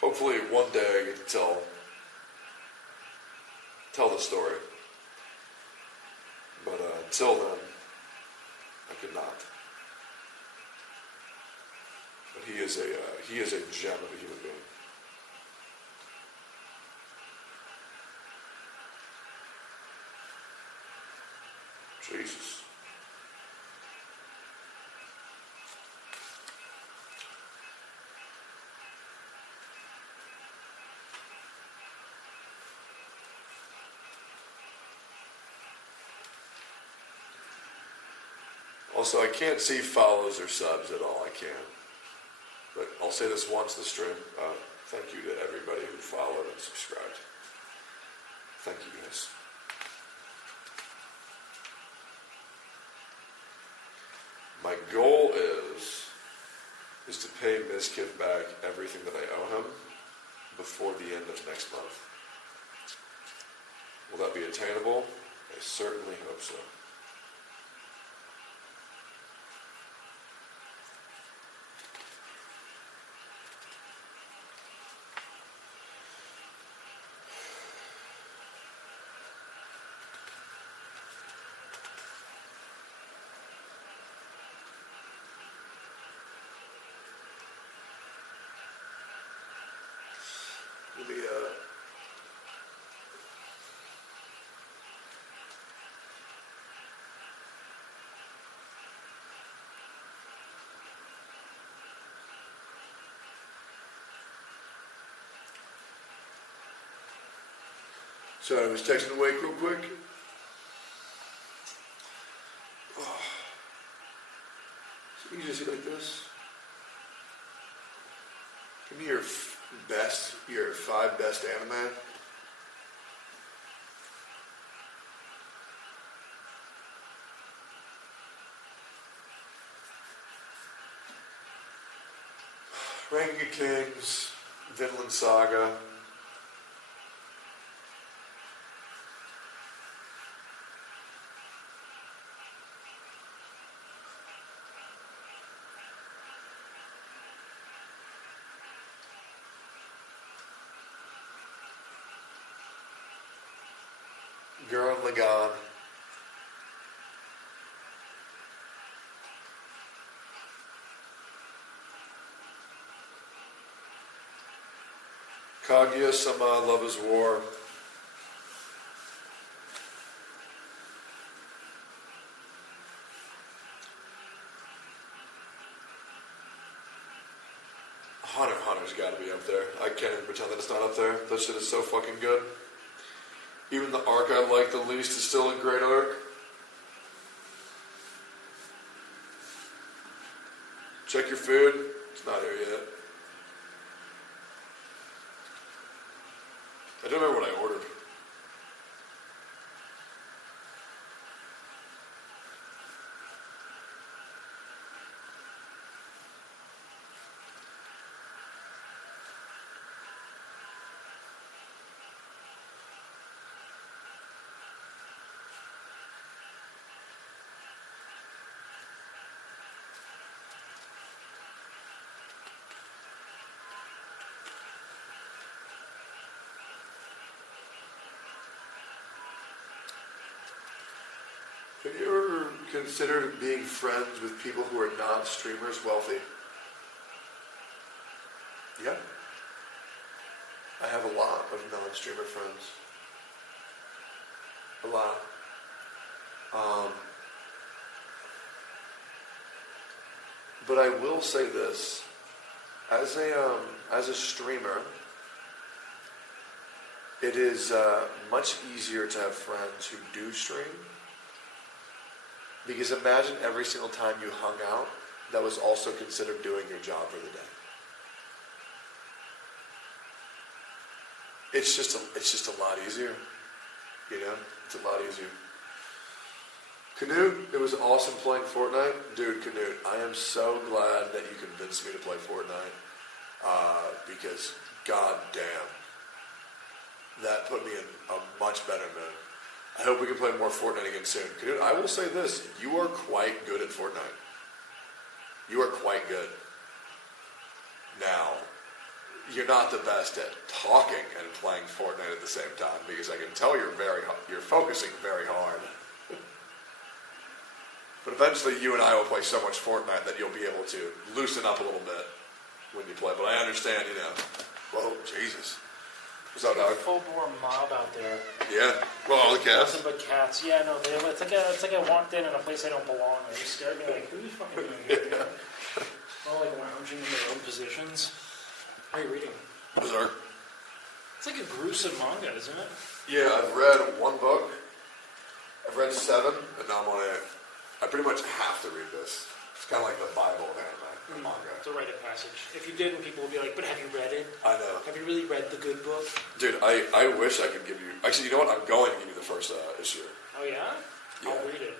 Hopefully one day I get to tell the story. But until then, I could not. But he is a gem of a human being. Jesus. Also, I can't see follows or subs at all. I can't. But I'll say this once this stream. Thank you to everybody who followed and subscribed. Thank you, guys. My goal is to pay Mizkiv back everything that I owe him before the end of next month. Will that be attainable? I certainly hope so. So I was texting Wake real quick. Oh. So you can just eat like this. Give me your 5 best anime. Ranking of Kings, Vinland Saga. Gurren Lagann. Kaguya-sama, Love is War. Hunter x Hunter's got to be up there. I can't even pretend that it's not up there. That shit is so fucking good. Even the arc I like the least is still a great arc. Check your food. It's not here yet. I don't remember what I ordered. Have you ever considered being friends with people who are non-streamers wealthy? Yeah. I have a lot of non-streamer friends. A lot. But I will say this. As a streamer, it is much easier to have friends who do stream. Because imagine every single time you hung out, that was also considered doing your job for the day. It's just a lot easier, you know. It's a lot easier. Canute, it was awesome playing Fortnite, dude. Canute, I am so glad that you convinced me to play Fortnite, because goddamn, that put me in a much better mood. I hope we can play more Fortnite again soon. Canute, I will say this, you are quite good at Fortnite. You are quite good. Now, you're not the best at talking and playing Fortnite at the same time, because I can tell you're focusing very hard. But eventually you and I will play so much Fortnite that you'll be able to loosen up a little bit when you play. But I understand, you know. Whoa, Jesus. What's up, dog? Full-bore mob out there. Yeah. Well, all the cats. Nothing but cats. Yeah, no, it's like I walked in a place I don't belong. They just stared at me like, who are you fucking doing here? Yeah. All like lounging in their own positions. What are you reading? Berserk. It's like a gruesome manga, isn't it? Yeah, I've read 1 book. I've read 7, and now I'm on 8. I pretty much have to read this. It's kind of like the Bible of anime and manga. It's a rite of passage. If you didn't, people would be like, but have you read it? I know. Have you really read the good book? Dude, I wish I could give you... Actually, you know what? I'm going to give you the first issue. Oh, yeah? Yeah. I'll read it.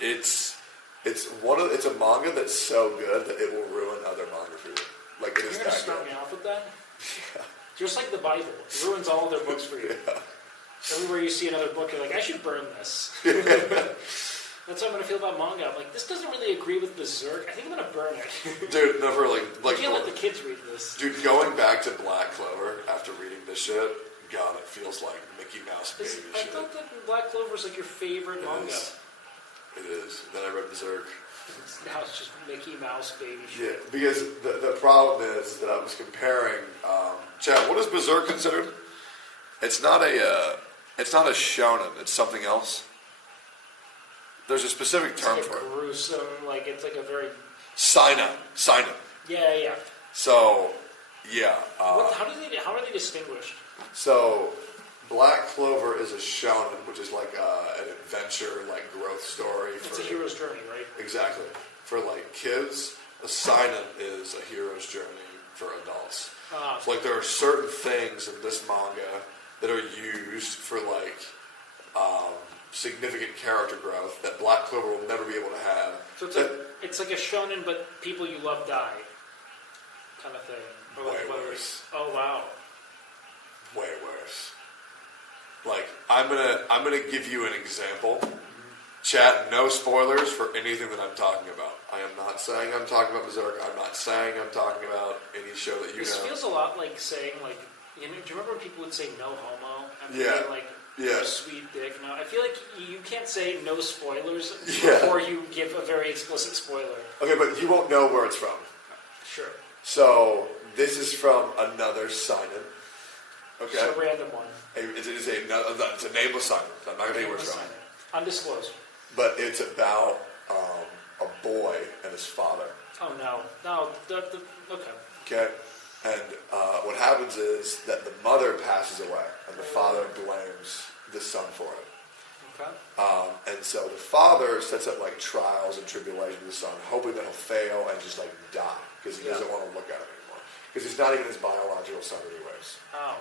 It's a manga that's so good that it will ruin other manga for you. Like, it is You're going to that start good. me off with that? Yeah. Just like the Bible. It ruins all their books for you. Yeah. Everywhere you see another book, you're like, I should burn this. That's how I'm going to feel about manga. I'm like, this doesn't really agree with Berserk. I think I'm going to burn it. Dude, never like I can't let the kids read this. Dude, going back to Black Clover after reading this shit, God, it feels like Mickey Mouse baby I shit. thought that Black Clover's like your favorite manga. It is. Then I read Berserk. Now it's just Mickey Mouse baby Yeah, shit. because the problem is that I was comparing. Chad, what is Berserk considered? It's not a shonen. It's something else. There's a specific term It's for like it. gruesome, like it's like a very... Seinen. Yeah. So, yeah. How are they distinguished? So, Black Clover is a shonen, which is like an adventure, like growth story. It's a hero's journey, right? Exactly. For like kids, a seinen is a hero's journey for adults. So like there are certain things in this manga that are used for like significant character growth that Black Clover will never be able to have. So it's like a shonen, but people you love die, kind of thing. Or like way worse. Oh wow. Way worse. Like I'm gonna give you an example. Chat, no spoilers for anything that I'm talking about. I am not saying I'm talking about Berserk. I'm not saying I'm talking about any show that you know. This feels a lot like saying, like, you know, do you remember when people would say no homo? And Yeah. Like, Yeah. sweet dick. No, I feel like you can't say no spoilers Yeah. before you give a very explicit spoiler. Okay, but you won't know where it's from. Sure. So this is from another seinen. Okay. It's a random one. It's a nameless seinen. So I'm not gonna tell you where it's from. Undisclosed. But it's about a boy and his father. Oh no. No. Okay. Okay? And what happens is that the mother passes away, and the father blames the son for it. Okay. And so the father sets up like trials and tribulations with the son, hoping that he'll fail and just like die, because he doesn't want to look at him anymore. Because he's not even his biological son anyways. Oh.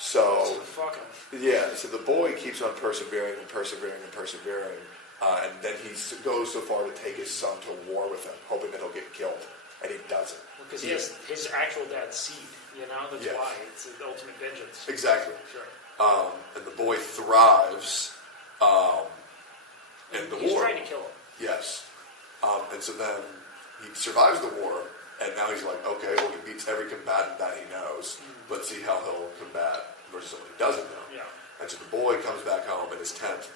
So, Fuck him. yeah, so the boy keeps on persevering and persevering and persevering, and then he goes so far to take his son to war with him, hoping that he'll get killed, and he doesn't. Because he has his actual dad's seed, you know? That's Yes. why. It's the ultimate vengeance. Exactly. Sure. And the boy thrives in the He's war. trying to kill him. Yes. And so then he survives the war, and now he's like, okay, well, he beats every combatant that he knows. Let's see how he'll combat versus someone he doesn't know. Yeah. And so the boy comes back home in his tent,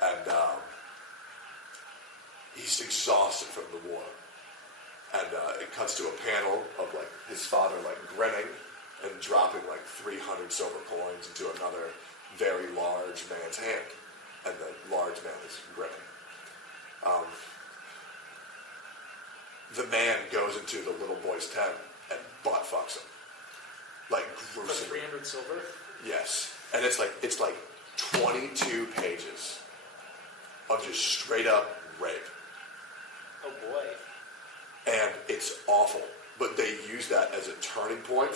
and he's exhausted from the war. And it cuts to a panel of like his father like grinning and dropping like 300 silver coins into another very large man's hand, and the large man is grinning. The man goes into the little boy's tent and butt fucks him, like For gruesome. 300 silver? Yes, and it's like 22 pages of just straight up rape. Oh boy. And it's awful. But they use that as a turning point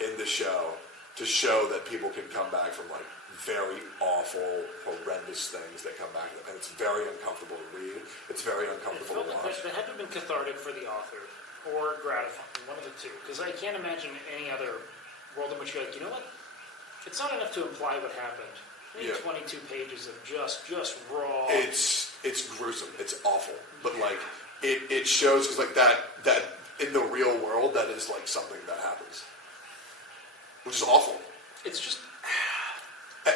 in the show to show that people can come back from like very awful, horrendous things that come back to them. And it's very uncomfortable to read. It's very It uncomfortable felt to like watch. that had to have been cathartic for the author, or gratifying, one of the two. Because I can't imagine any other world in which you're like, you know what? It's not enough to imply what happened. I need Yeah. 22 pages of just raw. It's gruesome. It's awful. But like it shows, because like that in the real world, that is like something that happens, which is awful. It's just.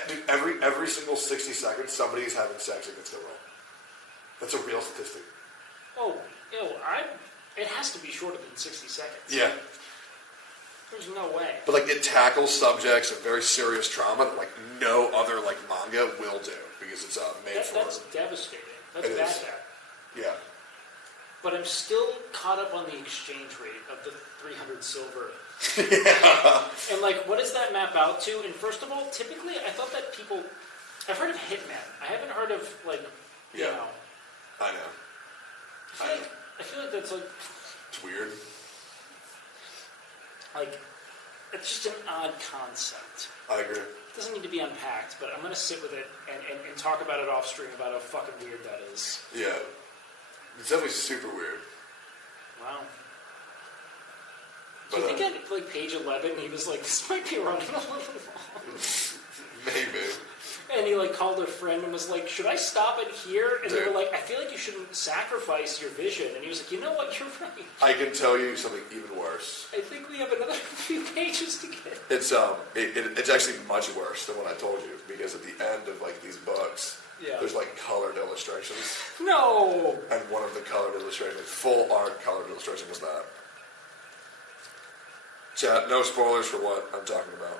Dude, every single 60 seconds, somebody's having sex against their will. That's a real statistic. Oh, ew, it has to be shorter than 60 seconds. Yeah. There's no way. But like it tackles subjects of very serious trauma that like no other like manga will do, because it's made for. That's devastating. That's It bad. is. Yeah. But I'm still caught up on the exchange rate of the 300 silver. Yeah. And like, what does that map out to? And first of all, typically, I thought that people. I've heard of Hitman. I haven't heard of like. You Yeah. know. I know. I feel like that's like. It's weird. Like, it's just an odd concept. I agree. It doesn't need to be unpacked, but I'm going to sit with it and talk about it off stream about how fucking weird that is. Yeah. It's definitely super weird. Wow. But, Do you think at like page 11 he was like, this might be running a little long? maybe. And he like called a friend and was like, should I stop it here? And they Dude. were like, I feel like you shouldn't sacrifice your vision. And he was like, you know what, you're right. I can tell you something even worse. I think we have another few pages to get. It's it's actually much worse than what I told you, because at the end of like these books, Yeah. there's like colored illustrations, No! and one of the colored illustrations, full art colored illustration, was that. Chat, no spoilers for what I'm talking about.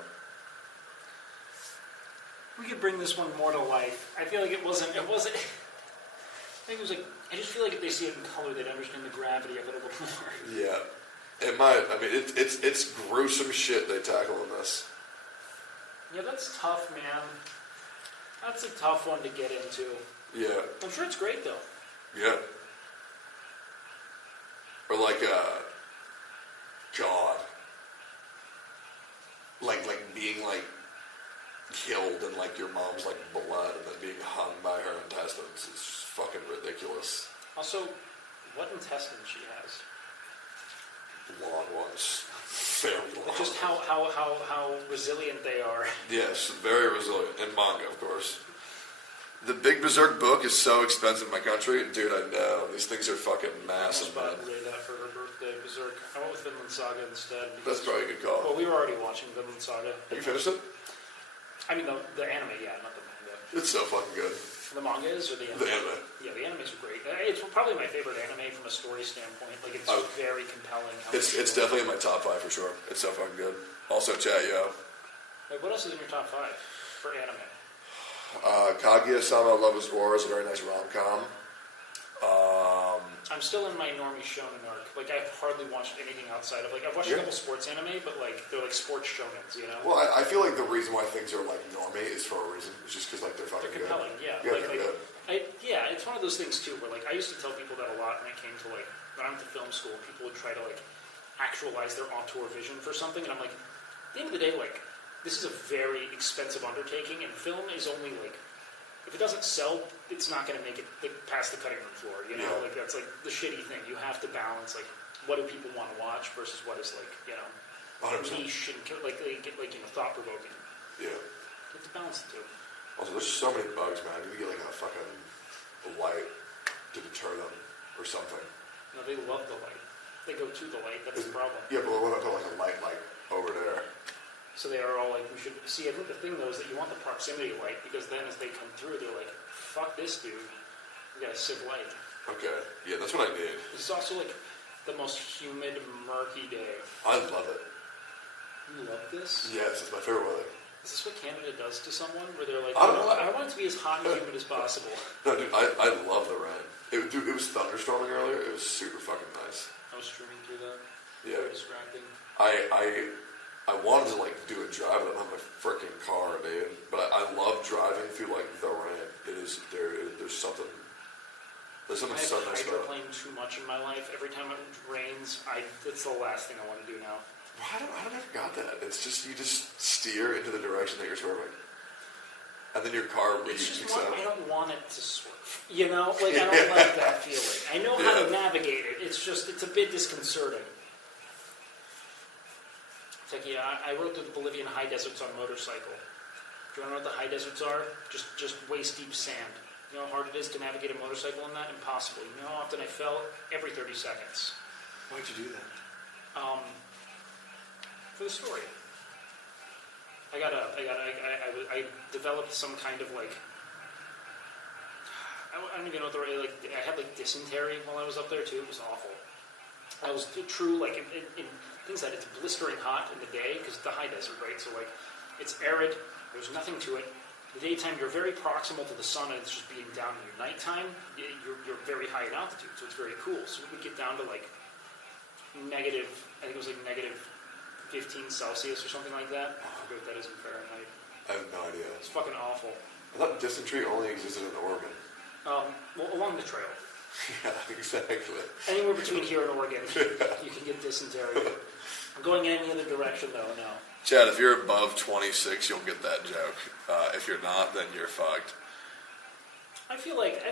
We could bring this one more to life. I feel like it wasn't. I think it was like. I just feel like if they see it in color, they'd understand the gravity of it a little more. Yeah, it might. I mean, it's gruesome shit they tackle in this. Yeah, that's tough, man. That's a tough one to get into. Yeah. I'm sure it's great, though. Yeah. Or like, God. Like being, like, killed in, like, your mom's, like, blood and then being hung by her intestines. It's just fucking ridiculous. Also, what intestines she has? Long ones. Very long. Just how resilient they are. Yes, very resilient. And manga, of course. The Big Berserk book is so expensive in my country. Dude, I know. These things are fucking massive, I man. almost bought Ray that for her birthday, Berserk. I went with Vinland Saga instead. That's probably a good call. Well, we were already watching Vinland Saga. Have you finished it? I mean, the anime, yeah, not the manga. It's so fucking good. The manga is, or the anime? The anime. Yeah, the animes are great. It's probably my favorite anime from a story standpoint. Like, it's very compelling. It's definitely in my top 5 for sure. It's so fucking good. Also, chat, yo. Like, what else is in your top 5 for anime? Kaguya-sama Love is War is a very nice rom-com. I'm still in my normie shonen arc. Like, I've hardly watched anything outside of, like, I've watched a couple sports anime, but, like, they're, like, sports shonens, you know? Well, I feel like the reason why things are, like, normie is for a reason. It's just because, like, they're fucking They're compelling, good. yeah. Yeah, they're good. Yeah, it's one of those things, too, where, like, I used to tell people that a lot when it came to, like, when I went to film school, people would try to, like, actualize their auteur vision for something, and I'm like, at the end of the day, like, this is a very expensive undertaking, and film is only, like, if it doesn't sell, it's not going to make it past the cutting room floor, you know? Yeah. Like, that's, like, the shitty thing. You have to balance, like, what do people want to watch versus what is, like, you know, 100%. niche and, like, they get, like, you know, thought-provoking. Yeah. You have to balance the two. Also, there's so many bugs, man. You can get, like, a fucking light to deter them or something. No, they love the light. They go to the light. That's the problem. Yeah, but what about, like, a light, like, over there? So they are all like, we should see. I think the thing though is that you want the proximity light because then as they come through, they're like, "Fuck this dude, we got a civ light." Okay, yeah, that's what I need. It's also like the most humid, murky day. I love it. You love this? Yes, it's my favorite weather. Is this what Canada does to someone? Where they're like, I don't know. I want it to be as hot and humid as possible. No, dude, I love the rain. It was thunderstorming earlier. It was super fucking nice. I was streaming through that. Yeah. Very distracting. I wanted to, like, do a drive. I don't have my freaking car, dude. But I love driving through, like, the rain. There's something so nice I've about it. hydroplaned too much in my life. Every time it rains, it's the last thing I want to do now. I never got that. It's just, you just steer into the direction that you're swerving. And then your car It's reaches just out. I don't want it to swerve. You know? Like, I don't like that feeling. I know how to navigate it. It's a bit disconcerting. It's like, yeah, I rode through the Bolivian high deserts on motorcycle. Do you want to know what the high deserts are? Just waist-deep sand. You know how hard it is to navigate a motorcycle in that? Impossible. You know how often I fell? Every 30 seconds. Why'd you do that? For the story. I developed some kind of, like, I don't even know what the right, like, I had, like, dysentery while I was up there, too. It was awful. I was true, like, in things that it's blistering hot in the day, because the high desert, right? So, like, it's arid, there's nothing to it. The daytime, you're very proximal to the sun, and it's just being down in your nighttime. You're very high in altitude, so it's very cool. So we would get down to, like, negative, I think it was, like, negative 15 Celsius or something like that. I forget what that is in Fahrenheit. I have no idea. It's fucking awful. I thought dysentery only existed in Oregon. Well, along the trail. Yeah, exactly. Anywhere between here and Oregon, you can get dysentery. I'm going in any other direction, though, no. Chad, if you're above 26, you'll get that joke. If you're not, then you're fucked. I feel like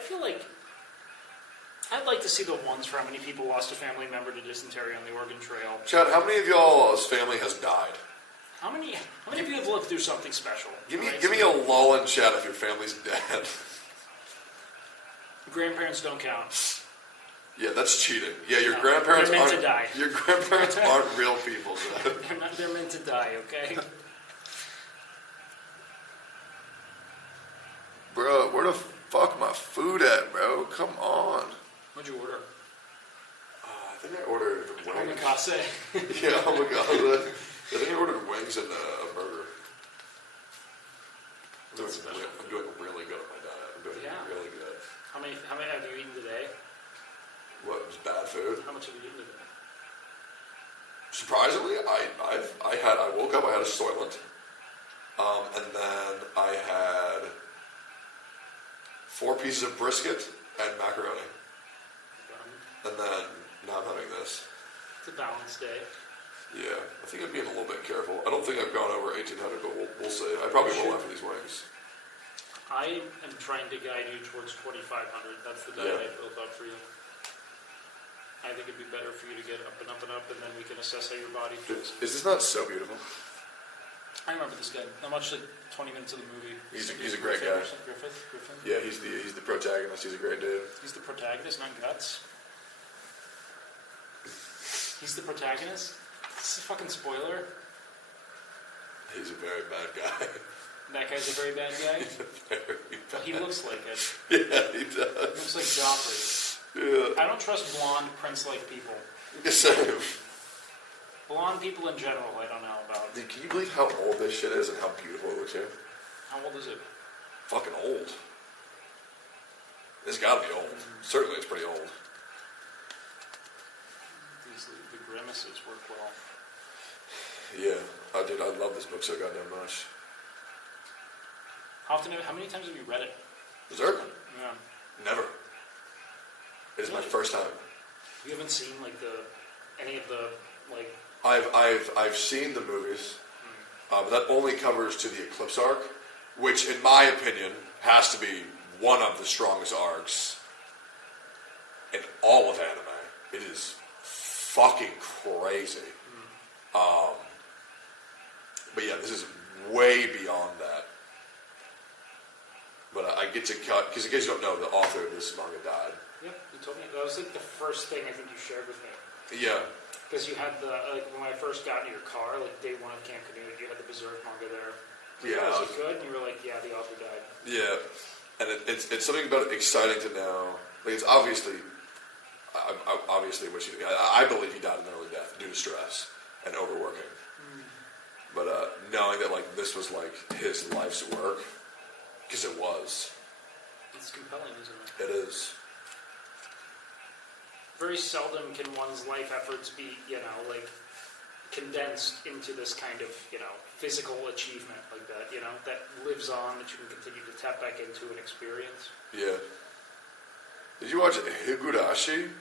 I'd like to see the ones for how many people lost a family member to dysentery on the Oregon Trail. Chad, how many of y'all's family has died? How many of you have lived through something special? Give me a lull in chat if your family's dead. Grandparents don't count. Yeah, that's cheating. Yeah, your No, grandparents they're meant aren't. to die. Your grandparents aren't real people, Chad. They're meant to die, okay? Bro, where the fuck my food at, bro? Come on. What'd you order? I think I ordered wings. Omakase. Yeah, oh my god. I think I ordered wings and a burger. I'm doing really good on my diet. I'm doing really good. How many have you eaten today? What, was bad food? How much have you eaten today? Surprisingly, I woke up, I had a Soylent. And then I had 4 pieces of brisket and macaroni. And then now I'm having this. It's a balanced day. Yeah, I think I'm being a little bit careful. I don't think I've gone over 1,800, but we'll see. I probably will after these wings. I am trying to guide you towards 2,500. That's the diet I built up for you. I think it'd be better for you to get up and up and up, and then we can assess how your body feels. Is this not so beautiful? I remember this guy. I watched like 20 minutes of the movie. He's a great guy. Griffin? Yeah, he's the protagonist. He's a great dude. He's the protagonist, not Guts. He's the protagonist? This is a fucking spoiler. He's a very bad guy. That guy's a very bad guy? He's a very bad He looks like it. Yeah, he does. He looks like Joffrey. Yeah. I don't trust blonde, prince-like people. Same. Blonde people in general, I don't know about. Dude, can you believe how old this shit is and how beautiful it looks here? How old is it? Fucking old. It's gotta be old. Certainly it's pretty old. The grimaces work well. Yeah. Dude, I love this book so goddamn much. How many times have you read it? Berserk? Yeah. Never. It is my first time. You haven't seen like any of the like. I've seen the movies, but that only covers to the Eclipse arc, which, in my opinion, has to be one of the strongest arcs in all of anime. It is fucking crazy. But yeah, this is way beyond that. But I get to cut, because in case you don't know, the author of this manga died. Yep, you told me. That was like the first thing I think you shared with me. Yeah. Because you had when I first got in your car, like day one of Camp Canoe, you had the Berserk manga there. Yeah. Oh, is it good? And you were like, yeah, the author died. Yeah. And it's something about it exciting to know. Like, it's obviously what I believe he died an early death due to stress and overworking. But knowing that like this was like his life's work, because it was. It's compelling, isn't it? It is. Very seldom can one's life efforts be, like condensed into this kind of, physical achievement like that, that lives on, that you can continue to tap back into and experience. Yeah. Did you watch Higurashi?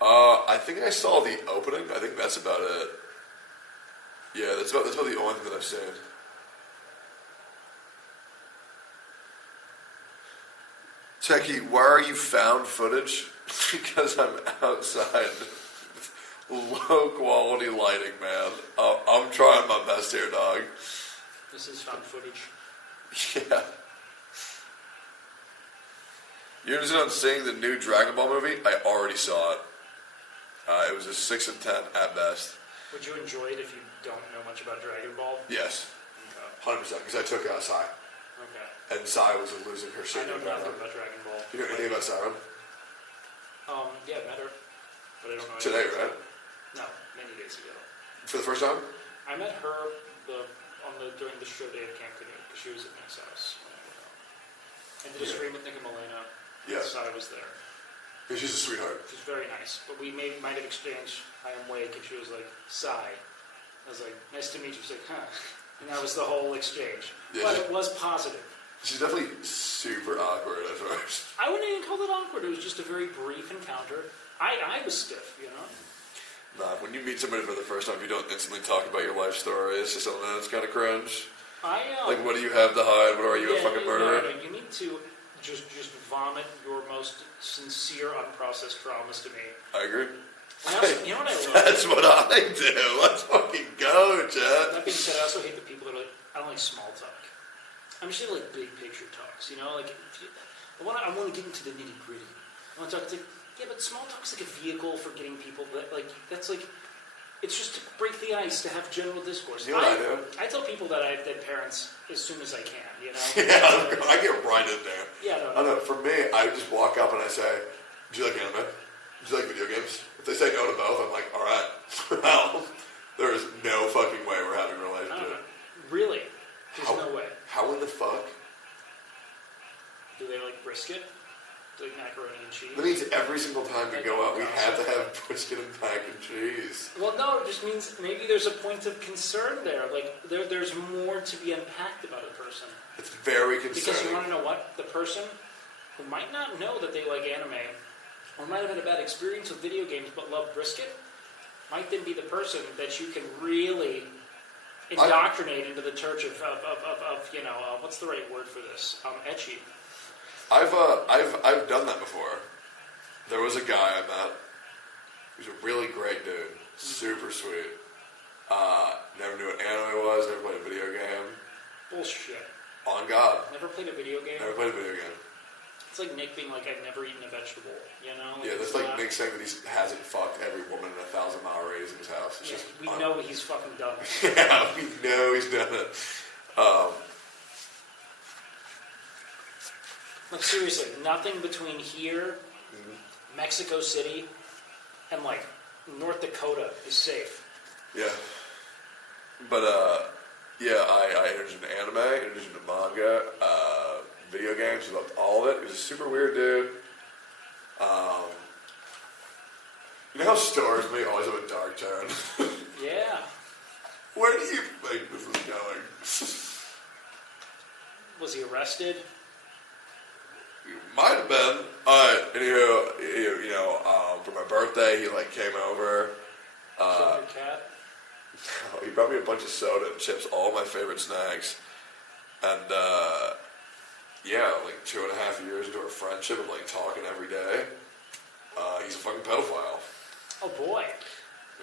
I think I saw the opening. I think that's about it. Yeah, that's about the only thing that I've seen. Techie, why are you found footage? Because I'm outside. Low quality lighting, man. I'm trying my best here, dog. This is found footage. Yeah. You're interested in seeing the new Dragon Ball movie? I already saw it. It was a 6 of 10 at best. Would you enjoy it if you don't know much about Dragon Ball? Yes. Okay. 100%, because I took Sai. Okay. And Sai was losing her shit. I know nothing about Dragon Ball. You know anything about Siren? Yeah, I met her. But I don't know Today, anything. right? No, many days ago. For the first time? I met her during the show day of Camp Canoe, because she was at Nick's house. I did a stream with Nick and Milena. Yeah. So I was there. Yeah, she's a sweetheart. She's very nice. But we might have exchanged, I am Wake, and she was like, Sai. I was like, nice to meet you. She's like, huh. And that was the whole exchange. Yeah, but it was positive. She's definitely super awkward at first. I wouldn't even call it awkward. It was just a very brief encounter. I was stiff, Nah, when you meet somebody for the first time, you don't instantly talk about your life story. It's just something that's kind of cringe. Like, what do you have to hide? What are you, a fucking murderer? No, you need to just vomit your most sincere, unprocessed traumas to me. I agree. You know what I love? That's what I do. Let's fucking go, Chad. That being said, I also hate the people that are like, I don't like small talk. I'm just into like big picture talks, Like, I want to get into the nitty gritty. I want to talk to, but small talk's like a vehicle for getting people that that's like, it's just to break the ice, to have general discourse. You know what I do? I tell people that I have dead parents as soon as I can, Yeah, I get right in there. Yeah, I know. For me, I just walk up and I say, do you like anime? Do you like video games? If they say no to both, I'm like, all right. Well, there is no fucking way we're having a relationship. Really? There's no way. How in the fuck? Do they like brisket? Do they like macaroni and cheese? That means every single time we go out, we have to have brisket and mac and cheese. Well, no, it just means maybe there's a point of concern there. Like, there's more to be unpacked about a person. It's very concerning. Because you want to know what? The person who might not know that they like anime, or might have had a bad experience with video games but love brisket, might then be the person that you can really indoctrinate into the church of what's the right word for this? Ecchi. I've done that before. There was a guy I met. He was a really great dude, super sweet. Never knew what anime was. Never played a video game. Bullshit. On God. Never played a video game. Never played a video game. It's like Nick being like, I've never eaten a vegetable. You know? Yeah, that's like Nick saying that he hasn't fucked every woman in a 1,000-mile radius in his house. It's we know he's fucking done it. Yeah, we know he's done it. Like, seriously, nothing between here, Mexico City, and, like, North Dakota is safe. Yeah. But, I introduced him to anime, introduced him to manga, video games. He loved all of it. He was a super weird dude. You know how stars may always have a dark tone? Yeah. Where do you think this is going? Was he arrested? Might have been. For my birthday, he came over. Killed your cat? He brought me a bunch of soda and chips, all my favorite snacks. And 2.5 years into our friendship of talking every day, he's a fucking pedophile. Oh boy.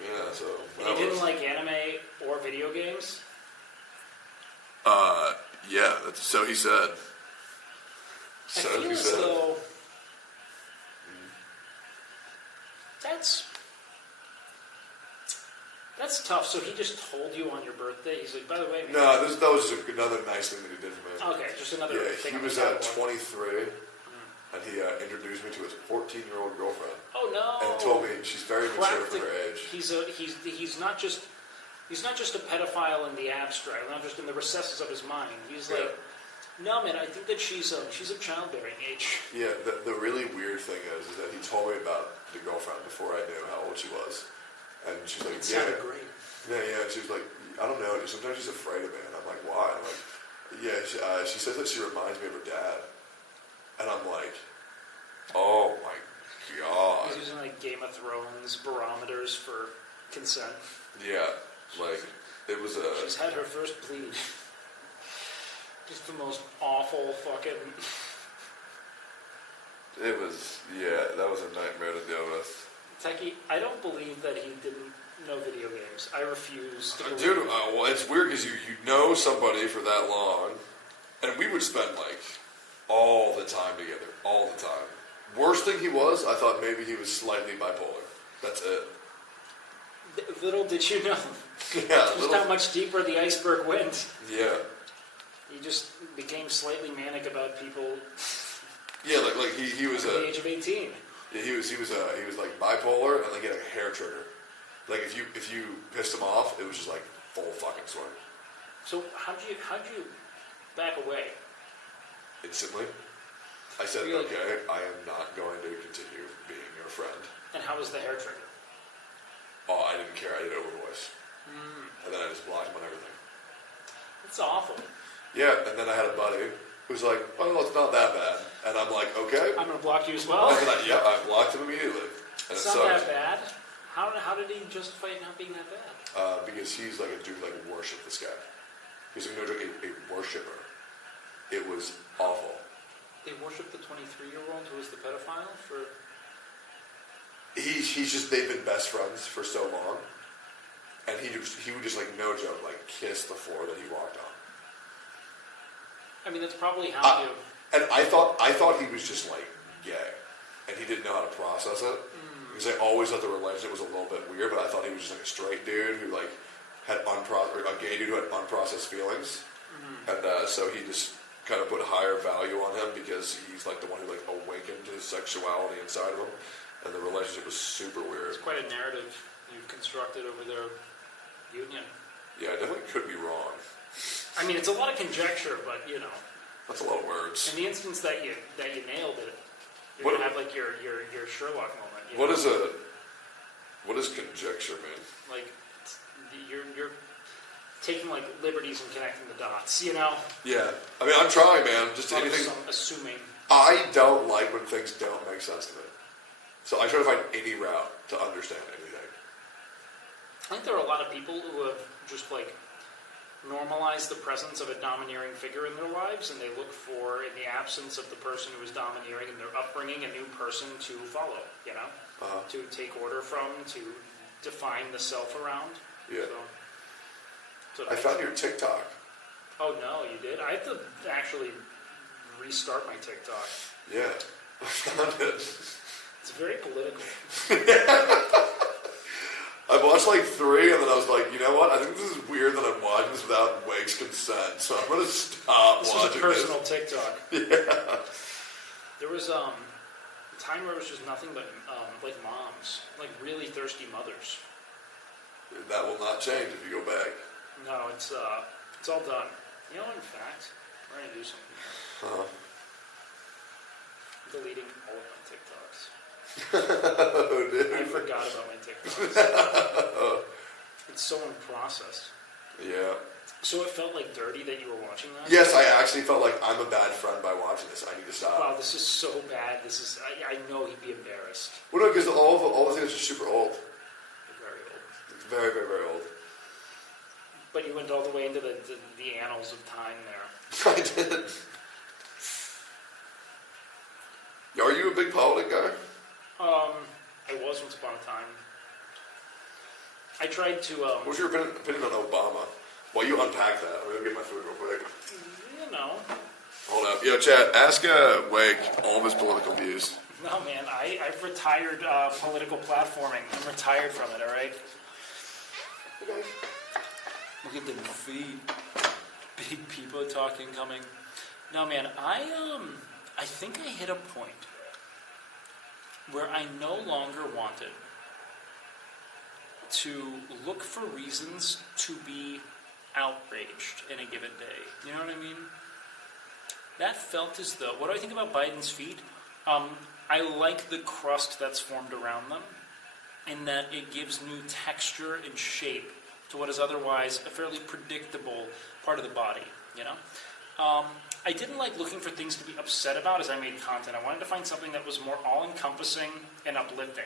Yeah, so. And he didn't like anime or video games? Yeah, so he said. I feel as though that's tough. So he just told you on your birthday. He's like, by the way, man. No, that was just another nice thing that he did for me. Okay, just another thing. He was 23, and he introduced me to his 14-year-old girlfriend. Oh no! And told me she's very mature for her age. He's not just a pedophile in the abstract, not just in the recesses of his mind. He's like. No, man, I think that she's of childbearing age. Yeah, the really weird thing is that he told me about the girlfriend before I knew how old she was. And she's like, it sounded great. Yeah, she was like, I don't know, sometimes she's afraid of me. And I'm like, why? I'm like, she says that she reminds me of her dad. And I'm like, oh my God. He's using Game of Thrones barometers for consent. Yeah, it was a... She's had her first bleed. Just the most awful fucking... It was, that was a nightmare to deal with. Techie, I don't believe that he didn't know video games. I refuse to believe. Dude, well, it's weird because you know somebody for that long, and we would spend, all the time together. All the time. Worst thing he was, I thought maybe he was slightly bipolar. That's it. Little did you know. Yeah. Just how much deeper the iceberg went. Yeah. He just became slightly manic about people. Yeah, he was at the age of 18. Yeah, he was bipolar, and he had a hair trigger. If you pissed him off, it was just full fucking swing. So how'd you back away? Instantly. I said, okay, I am not going to continue being your friend. And how was the hair trigger? Oh, I didn't care. I did over voice. And then I just blocked him on everything. That's awful. Yeah, and then I had a buddy who's like, well, it's not that bad. And I'm like, okay. I'm going to block you as well? I blocked him immediately. And it's not that bad? How did he justify it not being that bad? Because he's a dude who worship this guy. He's a worshiper. It was awful. They worship the 23-year-old who was the pedophile for... They've been best friends for so long. And he would just no joke, kiss the floor that he walked on. I mean, that's probably how you... And I thought he was just gay, and he didn't know how to process it. Because I always thought the relationship was a little bit weird, but I thought he was just a straight dude who had a gay dude who had unprocessed feelings, and so he just kind of put higher value on him because he's the one who awakened his sexuality inside of him, and the relationship was super weird. It's quite a narrative you've constructed over their union. Yeah, I definitely could be wrong. I mean, it's a lot of conjecture, but that's a lot of words. In the instance that you nailed it, You're gonna have like your Sherlock moment. You What know? what is conjecture, man? Like you're taking like liberties and connecting the dots. You know. Yeah, I mean, I'm trying, man. Just Not anything. assuming. I don't like when things don't make sense to me, so I try to find any route to understand anything. I think there are a lot of people who have just like normalized the presence of a domineering figure in their lives, and they look for, in the absence of the person who is domineering in their upbringing, a new person to follow. You know, to take order from, to define the self around. Yeah. So I found your TikTok. Oh no, you did? I have to actually restart my TikTok. Yeah, I found it. It's very political. I watched like 3, and then I was like, you know what? I think this is weird that I'm watching this without Wake's consent, so I'm going to stop watching This was a personal TikTok. Yeah. There was a time where it was just nothing but like moms, like really thirsty mothers. That will not change if you go back. No, it's all done. You know, in fact, we're going to do something here. I'm deleting all of my TikToks. Oh, dude. I forgot about my TikToks. It's so unprocessed. Yeah. So it felt like dirty that you were watching that? Yes, I actually felt like I'm a bad friend by watching this. I need to stop. Wow, this is so bad. I know he'd be embarrassed. Well, no, because all the things are super old. Very old. It's very, very, very old. But you went all the way into the annals of time there. I did. Are you a big politic guy? I was once upon a time. I tried to, What's your opinion on Obama? While you unpack that, I'm going to get my food real quick. you know. Hold up. Yo, Chad, ask Wake all of his political views. No, man, I've retired political platforming. I'm retired from it, all right? Okay. Look at them feet. Big people talking coming. No, man, I think I hit a point where I no longer wanted to look for reasons to be outraged in a given day. You know what I mean? That felt as though, what do I think about Biden's feet? I like the crust that's formed around them, in that it gives new texture and shape to what is otherwise a fairly predictable part of the body, you know? I didn't like looking for things to be upset about as I made content. I wanted to find something that was more all-encompassing and uplifting.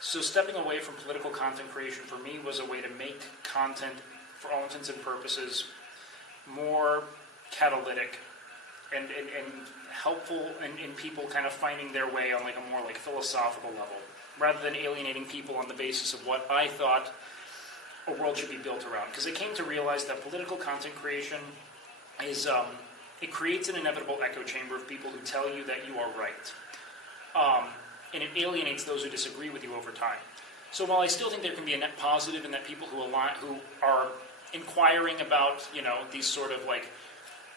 So stepping away from political content creation for me was a way to make content, for all intents and purposes, more catalytic and helpful in people kind of finding their way on like a more like philosophical level, rather than alienating people on the basis of what I thought a world should be built around. Because I came to realize that political content creation is, it creates an inevitable echo chamber of people who tell you that you are right. And it alienates those who disagree with you over time. So while I still think there can be a net positive in that people who are inquiring about, you know, these sort of like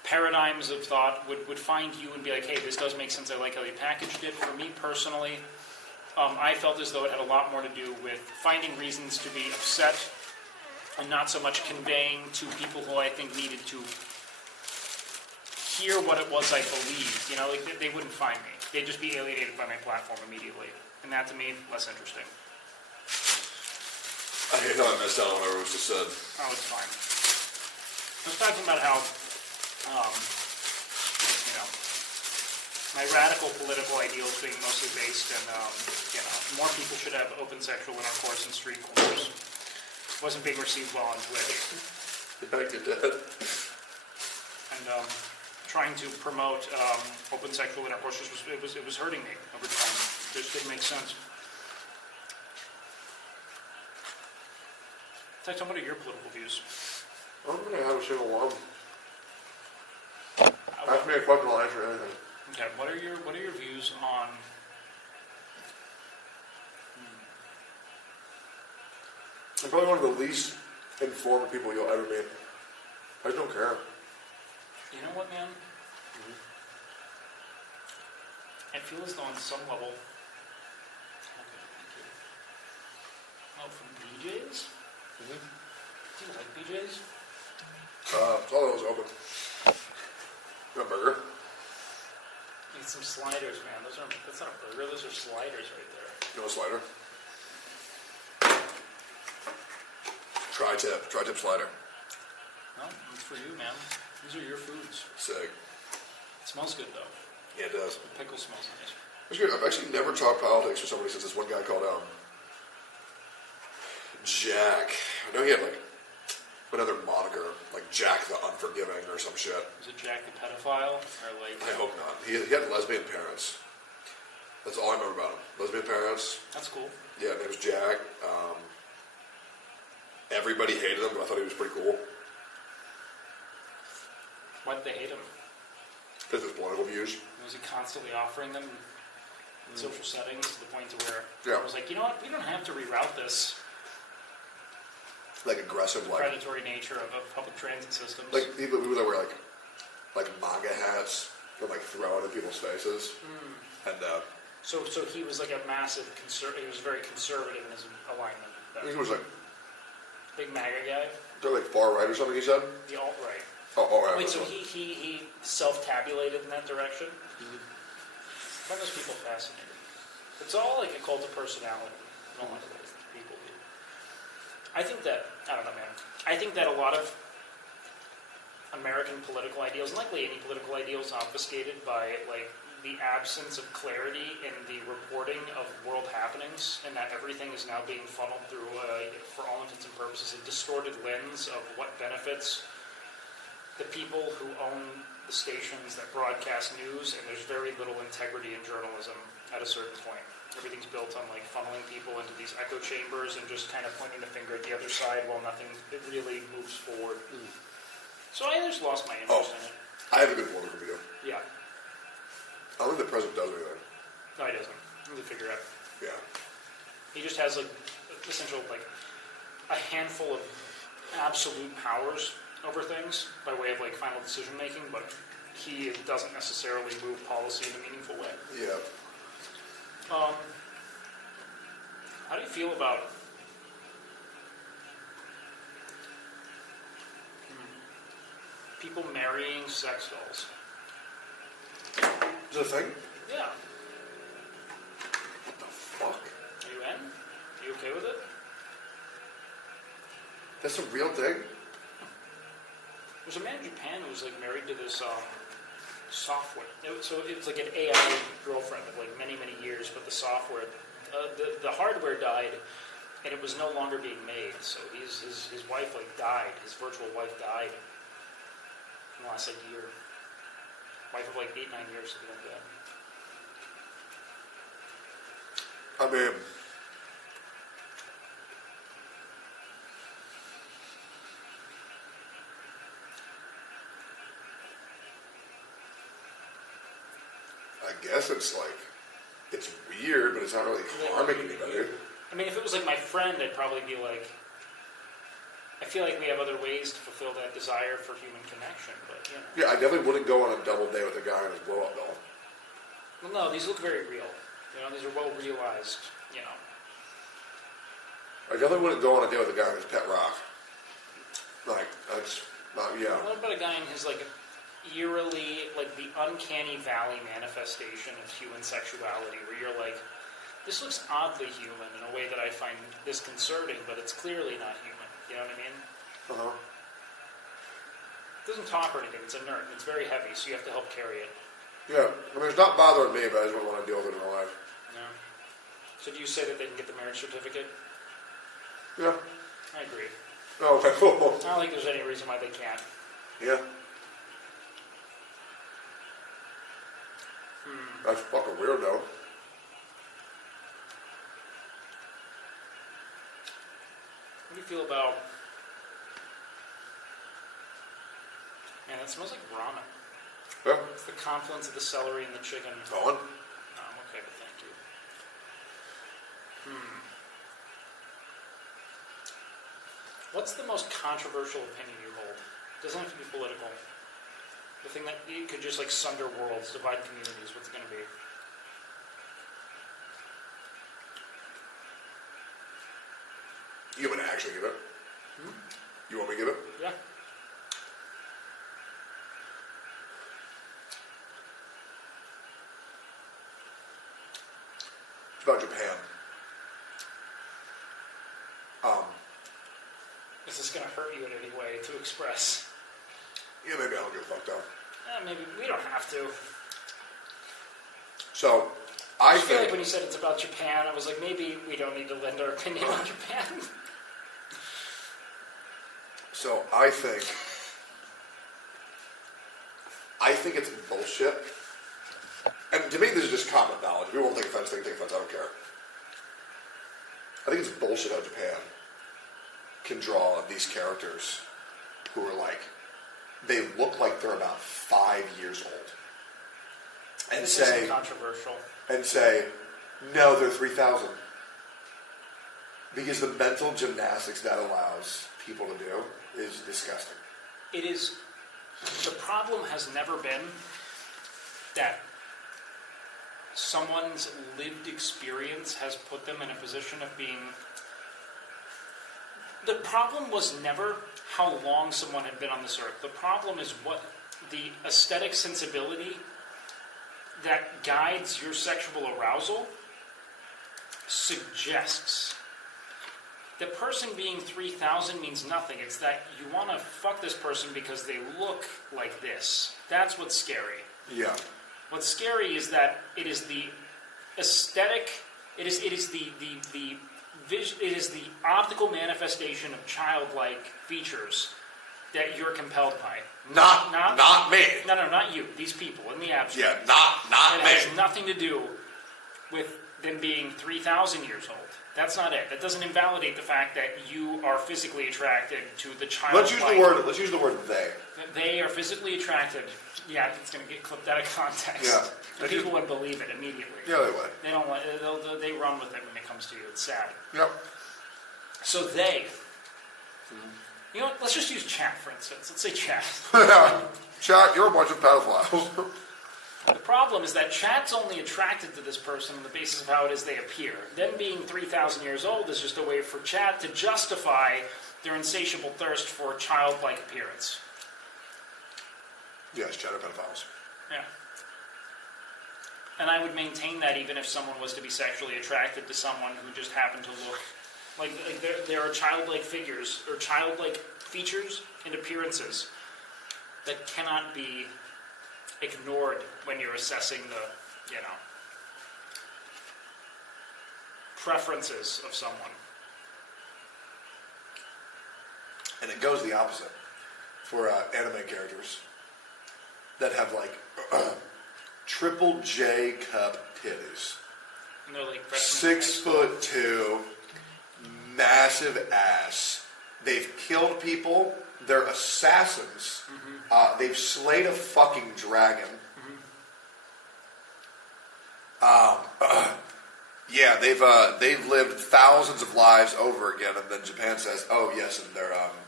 paradigms of thought would find you and be like, hey, this does make sense, I like how you packaged it. For me personally, I felt as though it had a lot more to do with finding reasons to be upset and not so much conveying to people who I think needed to hear what it was I believed. You know, like they wouldn't find me. They'd just be alienated by my platform immediately. And that, to me, less interesting. I know I missed out on whatever was just said. Oh, it's fine. I was talking about how, you know, my radical political ideals being mostly based in, you know, more people should have open sexual intercourse in street corners. Wasn't being received well on Twitch. Yeah, I get that. And trying to promote open sexual intercourse it was hurting me over time. It just didn't make sense. Tectone, what are your political views? I don't think I have a single one. Ask me a question, I'll answer anything. Okay, what are your views on? I'm probably one of the least informed people you'll ever meet. I just don't care. You know what, man? I feel as though on some level. Okay, thank you. Oh, from BJ's? Do you like BJ's? It's all that was open. Got a burger. You Eat some sliders, man. That's not a burger. Those are sliders right there. No slider. Tri-tip slider. No, it's for you, man. These are your foods. Sick. It smells good though. Yeah, it does. The pickle smells nice. It's good. I've actually never talked politics with somebody since this one guy called Jack. I know he had like another moniker, like Jack the Unforgiving or some shit. Is it Jack the pedophile or like? I hope not. He had lesbian parents. That's all I remember about him. Lesbian parents. That's cool. Yeah, name was Jack. Everybody hated him, but I thought he was pretty cool. Why did they hate him? Because of his political views. Was he constantly offering them in social settings to the point to where Yeah. I was like, you know what, we don't have to reroute this Like aggressive, like predatory nature of public transit systems. like people that wear like MAGA hats and like throw it in people's faces. And So he was like a massive he was very conservative in his alignment. I think he was like Big MAGA guy. they're like far right or something. He said. The alt-right. Oh, right. Wait, so he self-tabulated in that direction? I find those people fascinating. It's all like a cult of personality. I don't like the way people do. I think that, I don't know, man. I think that a lot of American political ideals, and likely any political ideals, obfuscated by like the absence of clarity in the reporting of world happenings, and that everything is now being funneled through, for all intents and purposes, a distorted lens of what benefits the people who own the stations that broadcast news, and there's very little integrity in journalism at a certain point. Everything's built on like funneling people into these echo chambers and just kind of pointing the finger at the other side while nothing really moves forward. So I just lost my interest in it. I have a good political video. Yeah. I don't think the president does anything. No, he doesn't. He doesn't figure it out. Yeah. He just has like essential like a handful of absolute powers over things by way of like final decision making, but he doesn't necessarily move policy in a meaningful way. Yeah. How do you feel about people marrying sex dolls? Is that a thing? Yeah. What the fuck? Are you in? Are you okay with it? That's a real thing? There's a man in Japan who was like married to this software. So it's like an AI girlfriend of like many, many years, but the software, the hardware died, and it was no longer being made. So his wife like died. His virtual wife died in the last like year. Wife of like 8-9 years, something like that. I mean, I guess it's like, it's weird, but it's not really harming anybody. I mean, if it was like my friend, I'd probably be like, I feel like we have other ways to fulfill that desire for human connection, but you know. Yeah, I definitely wouldn't go on a double date with a guy on his blow-up doll. Well, no, these look very real. You know, these are well realized. You know. I definitely wouldn't go on a date with a guy on his pet rock. Like, that's not, yeah. What about a guy in his like eerily, like the uncanny valley manifestation of human sexuality, where you're like, this looks oddly human in a way that I find disconcerting, but it's clearly not human. You know what I mean? Uh-huh. It doesn't talk or anything. It's inert. It's very heavy, so you have to help carry it. Yeah, I mean, it's not bothering me, but I just wouldn't want to deal with it in my life. Yeah. So do you say that they can get the marriage certificate? Yeah. I agree. Oh, okay, cool. I don't think there's any reason why they can't. Yeah. That's fucking weird, though. What do you feel about... Man, that smells like ramen. Yeah. It's the confluence of the celery and the chicken. Going? No, I'm okay, but thank you. What's the most controversial opinion you hold? Doesn't have to be political. The thing that you could just like sunder worlds, divide communities. What's it going to be? You want me to actually give it? You want me to give it? Yeah. going to hurt you in any way to express. Yeah, maybe I don't give a fuck though. Maybe we don't have to. So, I feel like think... when you said it's about Japan, I was like, maybe we don't need to lend our opinion on Japan. So, I think it's bullshit. And to me, this is just common knowledge. If you won't take offense, they can take offense. I don't care. I think it's bullshit how Japan can draw these characters who are like, they look like they're about 5 years old. And this say, isn't controversial. And say, no, they're 3,000. Because the mental gymnastics that allows people to do is disgusting. It is, the problem has never been that someone's lived experience has put them in a position of being... The problem was never how long someone had been on this earth. The problem is what the aesthetic sensibility that guides your sexual arousal suggests. The person being 3,000 means nothing. It's that you want to fuck this person because they look like this. That's what's scary. Yeah. What's scary is that it is the aesthetic, it is the optical manifestation of childlike features that you're compelled by. Not me. No, not you. These people in the abstract. Yeah, not It me. has nothing to do with them being 3,000 years old. That's not it. That doesn't invalidate the fact that you are physically attracted to the child. Let's use the word they. They are physically attracted. Yeah, it's going to get clipped out of context. Yeah. And people would believe it immediately. Yeah, they would. They don't want. They run with it when it comes to you. It's sad. Yep. So they. You know what? Let's just use chat, for instance. Let's say chat. Chat, you're a bunch of pedophiles. The problem is that chat's only attracted to this person on the basis of how it is they appear. Them being 3,000 years old is just a way for chat to justify their insatiable thirst for childlike appearance. Yes, chat are pedophiles. Yeah. And I would maintain that even if someone was to be sexually attracted to someone who just happened to look like there are childlike figures or childlike features and appearances that cannot be ignored when you're assessing the, preferences of someone. And it goes the opposite for anime characters that have like triple J cup titties. And they're like 6'2", massive ass. They've killed people. They're assassins. Mm-hmm. They've slayed a fucking dragon. Mm-hmm. Yeah, they've lived thousands of lives over again, and then Japan says, "Oh yes," and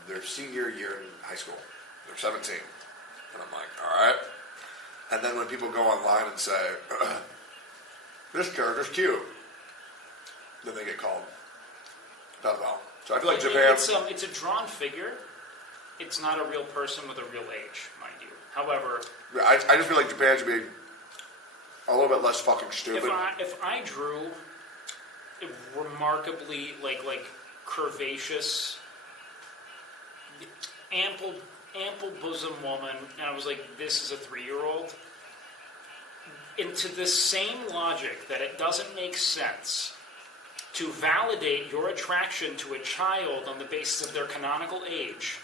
their senior year in high school, they're 17, and I'm like, all right. And then when people go online and say, "This character's cute," then they get called pedophile. So I feel like Japan... It's a drawn figure. It's not a real person with a real age, mind you. However... I just feel like Japan should be a little bit less fucking stupid. If I drew a remarkably, like curvaceous, ample bosom woman, and I was like, this is a 3-year-old, into the same logic that it doesn't make sense to validate your attraction to a child on the basis of their canonical age,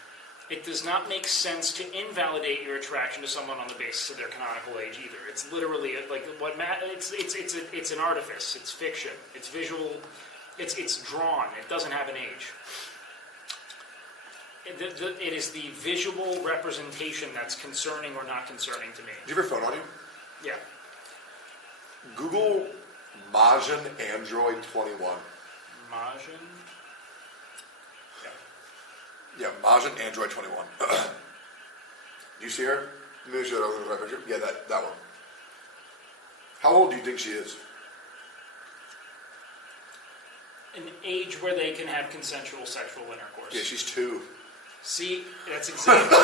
it does not make sense to invalidate your attraction to someone on the basis of their canonical age either. It's literally like it's an artifice. It's fiction. It's visual. It's drawn. It doesn't have an age. It is the visual representation that's concerning or not concerning to me. Do you have your phone on you? Yeah. Google Majin Android 21. Majin? Yeah, Majin Android 21. Do you see her? Let me show that over the right picture. Yeah, that one. How old do you think she is? An age where they can have consensual sexual intercourse. Yeah, she's 2. See, that's exactly...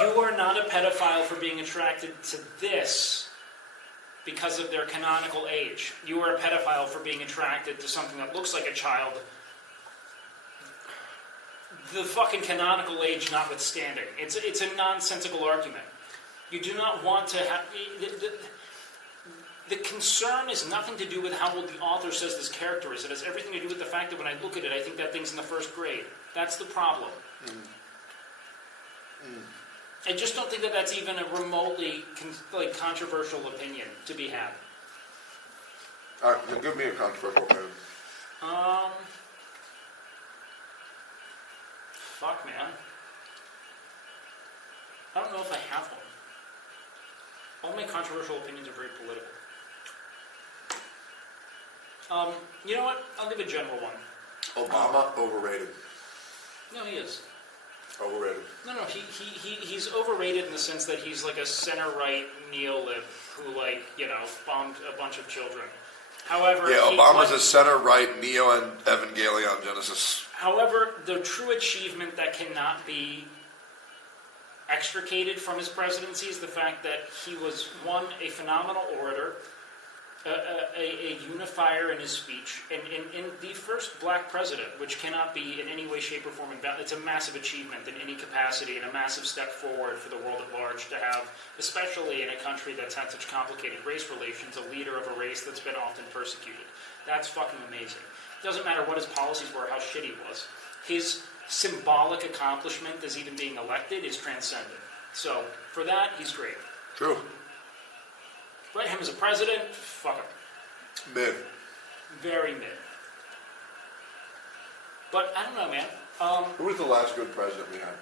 You are not a pedophile for being attracted to this because of their canonical age. You are a pedophile for being attracted to something that looks like a child the fucking canonical age notwithstanding. It's a nonsensical argument. You do not want to have... The concern is nothing to do with how old the author says this character is. It has everything to do with the fact that when I look at it, I think that thing's in the first grade. That's the problem. I just don't think that that's even a remotely controversial opinion to be had. All right, then give me a controversial opinion. Fuck, man. I don't know if I have one. All my controversial opinions are very political. You know what? I'll give a general one. Obama, overrated. No, he is. Overrated. No, he's overrated in the sense that he's like a center-right neolib who, bombed a bunch of children. However... Yeah, Obama's a center-right neo-evangelion Genesis. However, the true achievement that cannot be extricated from his presidency is the fact that he was, one, a phenomenal orator, a unifier in his speech, and in the first black president, which cannot be in any way, shape, or form invalid. It's a massive achievement in any capacity and a massive step forward for the world at large to have, especially in a country that's had such complicated race relations, a leader of a race that's been often persecuted. That's fucking amazing. It doesn't matter what his policies were, how shitty he was. His symbolic accomplishment as even being elected is transcendent. So, for that, he's great. True. But him as a president, fuck him. Mid. Very mid. But, I don't know, man. Who was the last good president we had?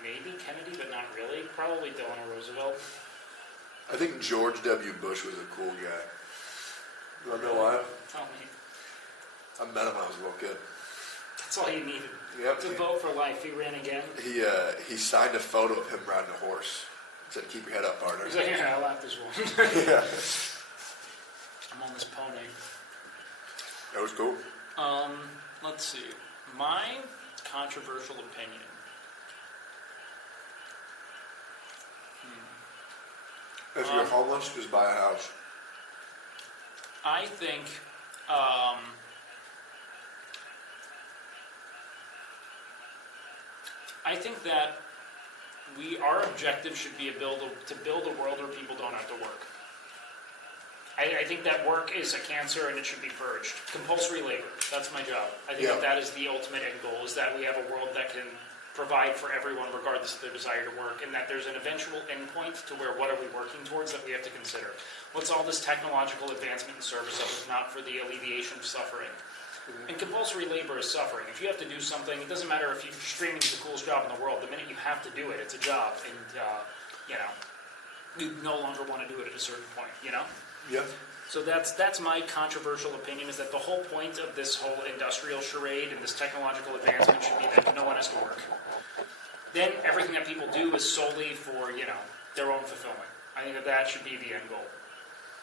Maybe Kennedy, but not really. Probably Delano Roosevelt. I think George W. Bush was a cool guy. You want to know why? Tell me. I met him when I was a little kid. That's all you needed. Yep. To vote for life. He ran again. He signed a photo of him riding a horse. He said, "Keep your head up, partner." He's like, yeah, I like this one. Yeah. I'm on this pony. That was cool. Let's see. My controversial opinion. If you're homeless, just buy a house. I think that our objective should be to build a world where people don't have to work. I think that work is a cancer and it should be purged. Compulsory labor, that's my job. I think that is the ultimate end goal, is that we have a world that can provide for everyone regardless of their desire to work, and that there's an eventual endpoint to where what are we working towards that we have to consider. What's all this technological advancement in service of if not for the alleviation of suffering? And compulsory labor is suffering. If you have to do something, it doesn't matter if streaming is the coolest job in the world. The minute you have to do it, it's a job, and you no longer want to do it at a certain point. Yeah. So that's my controversial opinion, is that the whole point of this whole industrial charade and this technological advancement should be that no one has to work. Then everything that people do is solely for, their own fulfillment. I think that should be the end goal.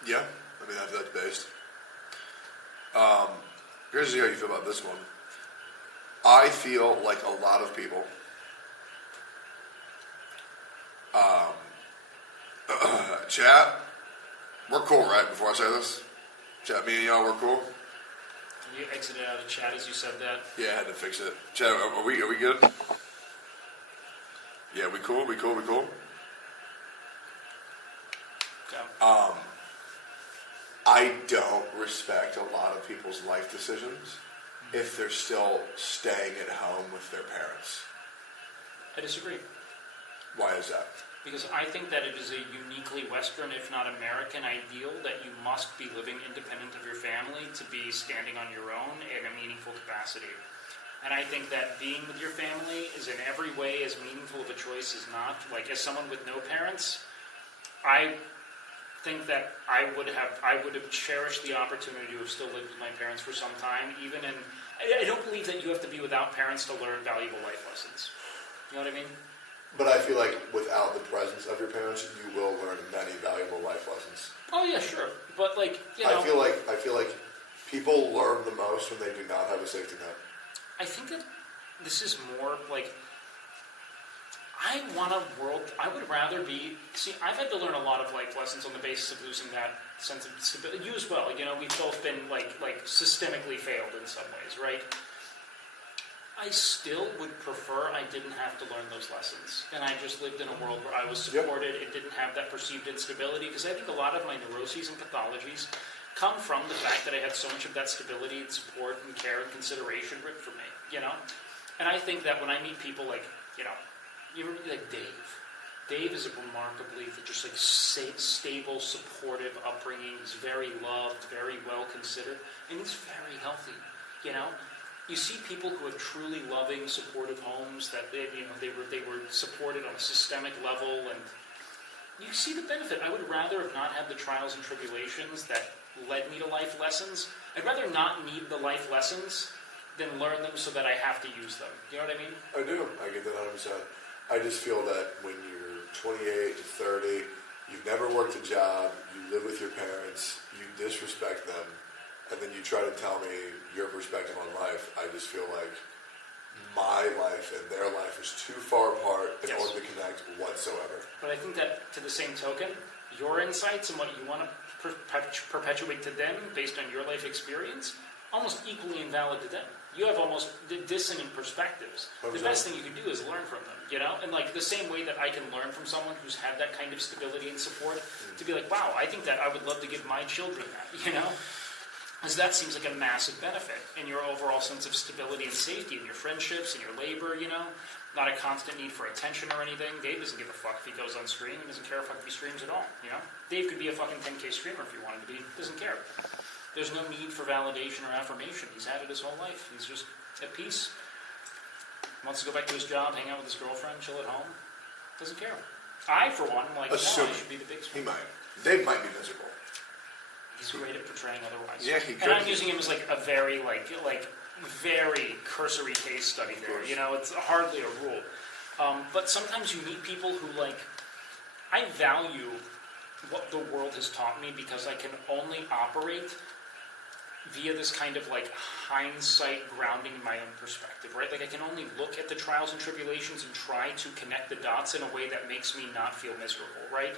Yeah. I mean, that's based. Here's how you feel about this one. I feel like a lot of people chat, we're cool, right? Before I say this, chat, me and y'all, we're cool. You exited out of chat as you said that. Yeah, I had to fix it. Chat, are we good? Yeah, we cool. Okay. I don't respect a lot of people's life decisions if they're still staying at home with their parents. I disagree. Why is that? Because I think that it is a uniquely Western, if not American, ideal that you must be living independent of your family to be standing on your own in a meaningful capacity. And I think that being with your family is in every way as meaningful of a choice as not. Like, as someone with no parents, I think that I would have cherished the opportunity to have still lived with my parents for some time, even in... I don't believe that you have to be without parents to learn valuable life lessons. You know what I mean? But I feel like without the presence of your parents, you will learn many valuable life lessons. Oh yeah, sure. But I feel like people learn the most when they do not have a safety net. I think that this is more like, I want a world. I would rather be. See, I've had to learn a lot of life lessons on the basis of losing that sense of stability. You as well. You know, we've both been like systemically failed in some ways, right? I still would prefer I didn't have to learn those lessons, and I just lived in a world where I was supported. It didn't have that perceived instability, because I think a lot of my neuroses and pathologies come from the fact that I had so much of that stability and support and care and consideration ripped from me. You know, and I think that when I meet people like, you know. You ever like Dave? Dave is a remarkably just like stable, supportive upbringing. He's very loved, very well considered, and he's very healthy. You know, you see people who have truly loving, supportive homes that they were supported on a systemic level, and you see the benefit. I would rather have not had the trials and tribulations that led me to life lessons. I'd rather not need the life lessons than learn them so that I have to use them. You know what I mean? I do. I get that 100%. I just feel that when you're 28 to 30, you've never worked a job, you live with your parents, you disrespect them, and then you try to tell me your perspective on life, I just feel like my life and their life is too far apart in order to connect whatsoever. But I think that, to the same token, your insights and what you want to perpetuate to them based on your life experience, almost equally invalid to them. You have almost dissonant perspectives. The best thing you can do is learn from them, you know? And like the same way that I can learn from someone who's had that kind of stability and support, to be like, wow, I think that I would love to give my children that, you know? Because that seems like a massive benefit in your overall sense of stability and safety in your friendships and your labor, you know? Not a constant need for attention or anything. Dave doesn't give a fuck if he goes on stream. He doesn't care if he streams at all, you know? Dave could be a fucking 10K streamer if he wanted to be. Doesn't care. There's no need for validation or affirmation. He's had it his whole life. He's just at peace. Wants to go back to his job, hang out with his girlfriend, chill at home. Doesn't care. I, for one, am like, no, I should be the big He might. Dave might be miserable. He's great at portraying otherwise. Yeah, he could. And I'm using him as like a very, very cursory case study there. You know, it's hardly a rule. But sometimes you meet people who, like, I value what the world has taught me because I can only operate via this kind of like hindsight grounding in my own perspective, right? Like I can only look at the trials and tribulations and try to connect the dots in a way that makes me not feel miserable, right?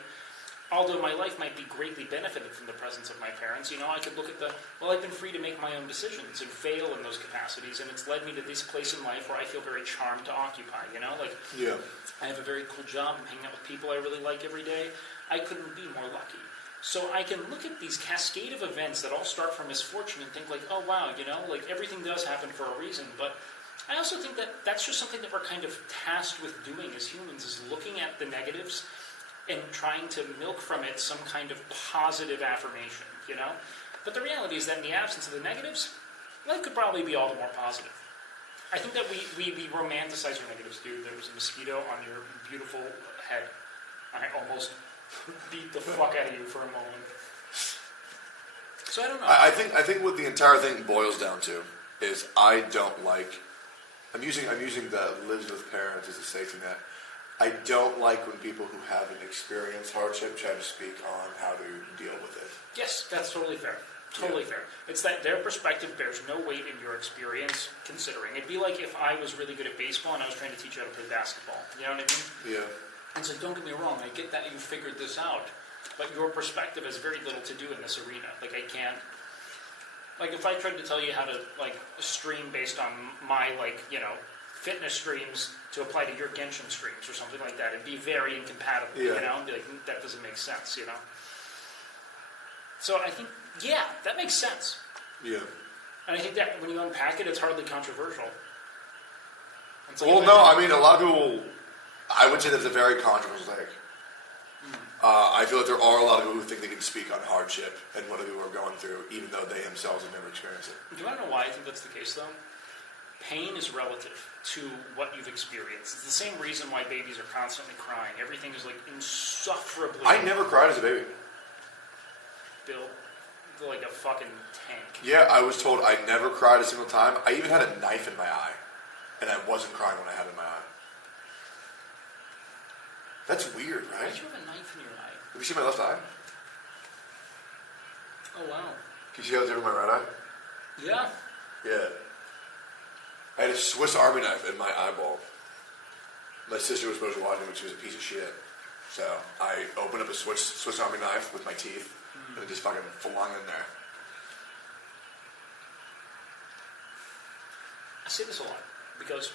Although my life might be greatly benefited from the presence of my parents, you know, I could look at I've been free to make my own decisions and fail in those capacities, and it's led me to this place in life where I feel very charmed to occupy, you know? Like, yeah. I have a very cool job, I'm hanging out with people I really like every day. I couldn't be more lucky. So I can look at these cascade of events that all start from misfortune and think like, oh wow, you know, like everything does happen for a reason. But I also think that that's just something that we're kind of tasked with doing as humans, is looking at the negatives and trying to milk from it some kind of positive affirmation, you know? But the reality is that in the absence of the negatives, life could probably be all the more positive. I think that we romanticize our negatives, dude. There was a mosquito on your beautiful head. I almost beat the fuck out of you for a moment. So I don't know. I think what the entire thing boils down to is I don't like. I'm using the lives with parents as a safety net. I don't like when people who haven't experienced hardship try to speak on how to deal with it. Yes, that's totally fair. Totally fair. It's that their perspective bears no weight in your experience, considering. It'd be like if I was really good at baseball and I was trying to teach you how to play basketball. You know what I mean? Yeah. And so don't get me wrong, I get that you figured this out, but your perspective has very little to do in this arena. Like I can't, like if I tried to tell you how to like stream based on my fitness streams to apply to your Genshin streams or something like that, it'd be very incompatible, you know? I'd be like, that doesn't make sense, you know? So I think, yeah, that makes sense. Yeah. And I think that when you unpack it, it's hardly controversial. It's like I mean, a lot of people, I would say that's a very controversial take. I feel like there are a lot of people who think they can speak on hardship and what people are going through, even though they themselves have never experienced it. Do you want to know why I think that's the case, though? Pain is relative to what you've experienced. It's the same reason why babies are constantly crying. Everything is like insufferably... I never cried as a baby. Built like a fucking tank. Yeah, I was told I never cried a single time. I even had a knife in my eye, and I wasn't crying when I had it in my eye. That's weird, right? Why did you have a knife in your eye? Have you seen my left eye? Oh, wow. Can you see how it's over my right eye? Yeah. Yeah. I had a Swiss Army knife in my eyeball. My sister was supposed to watch it, but she was a piece of shit. So I opened up a Swiss Army knife with my teeth, and it just fucking flung in there. I say this a lot because,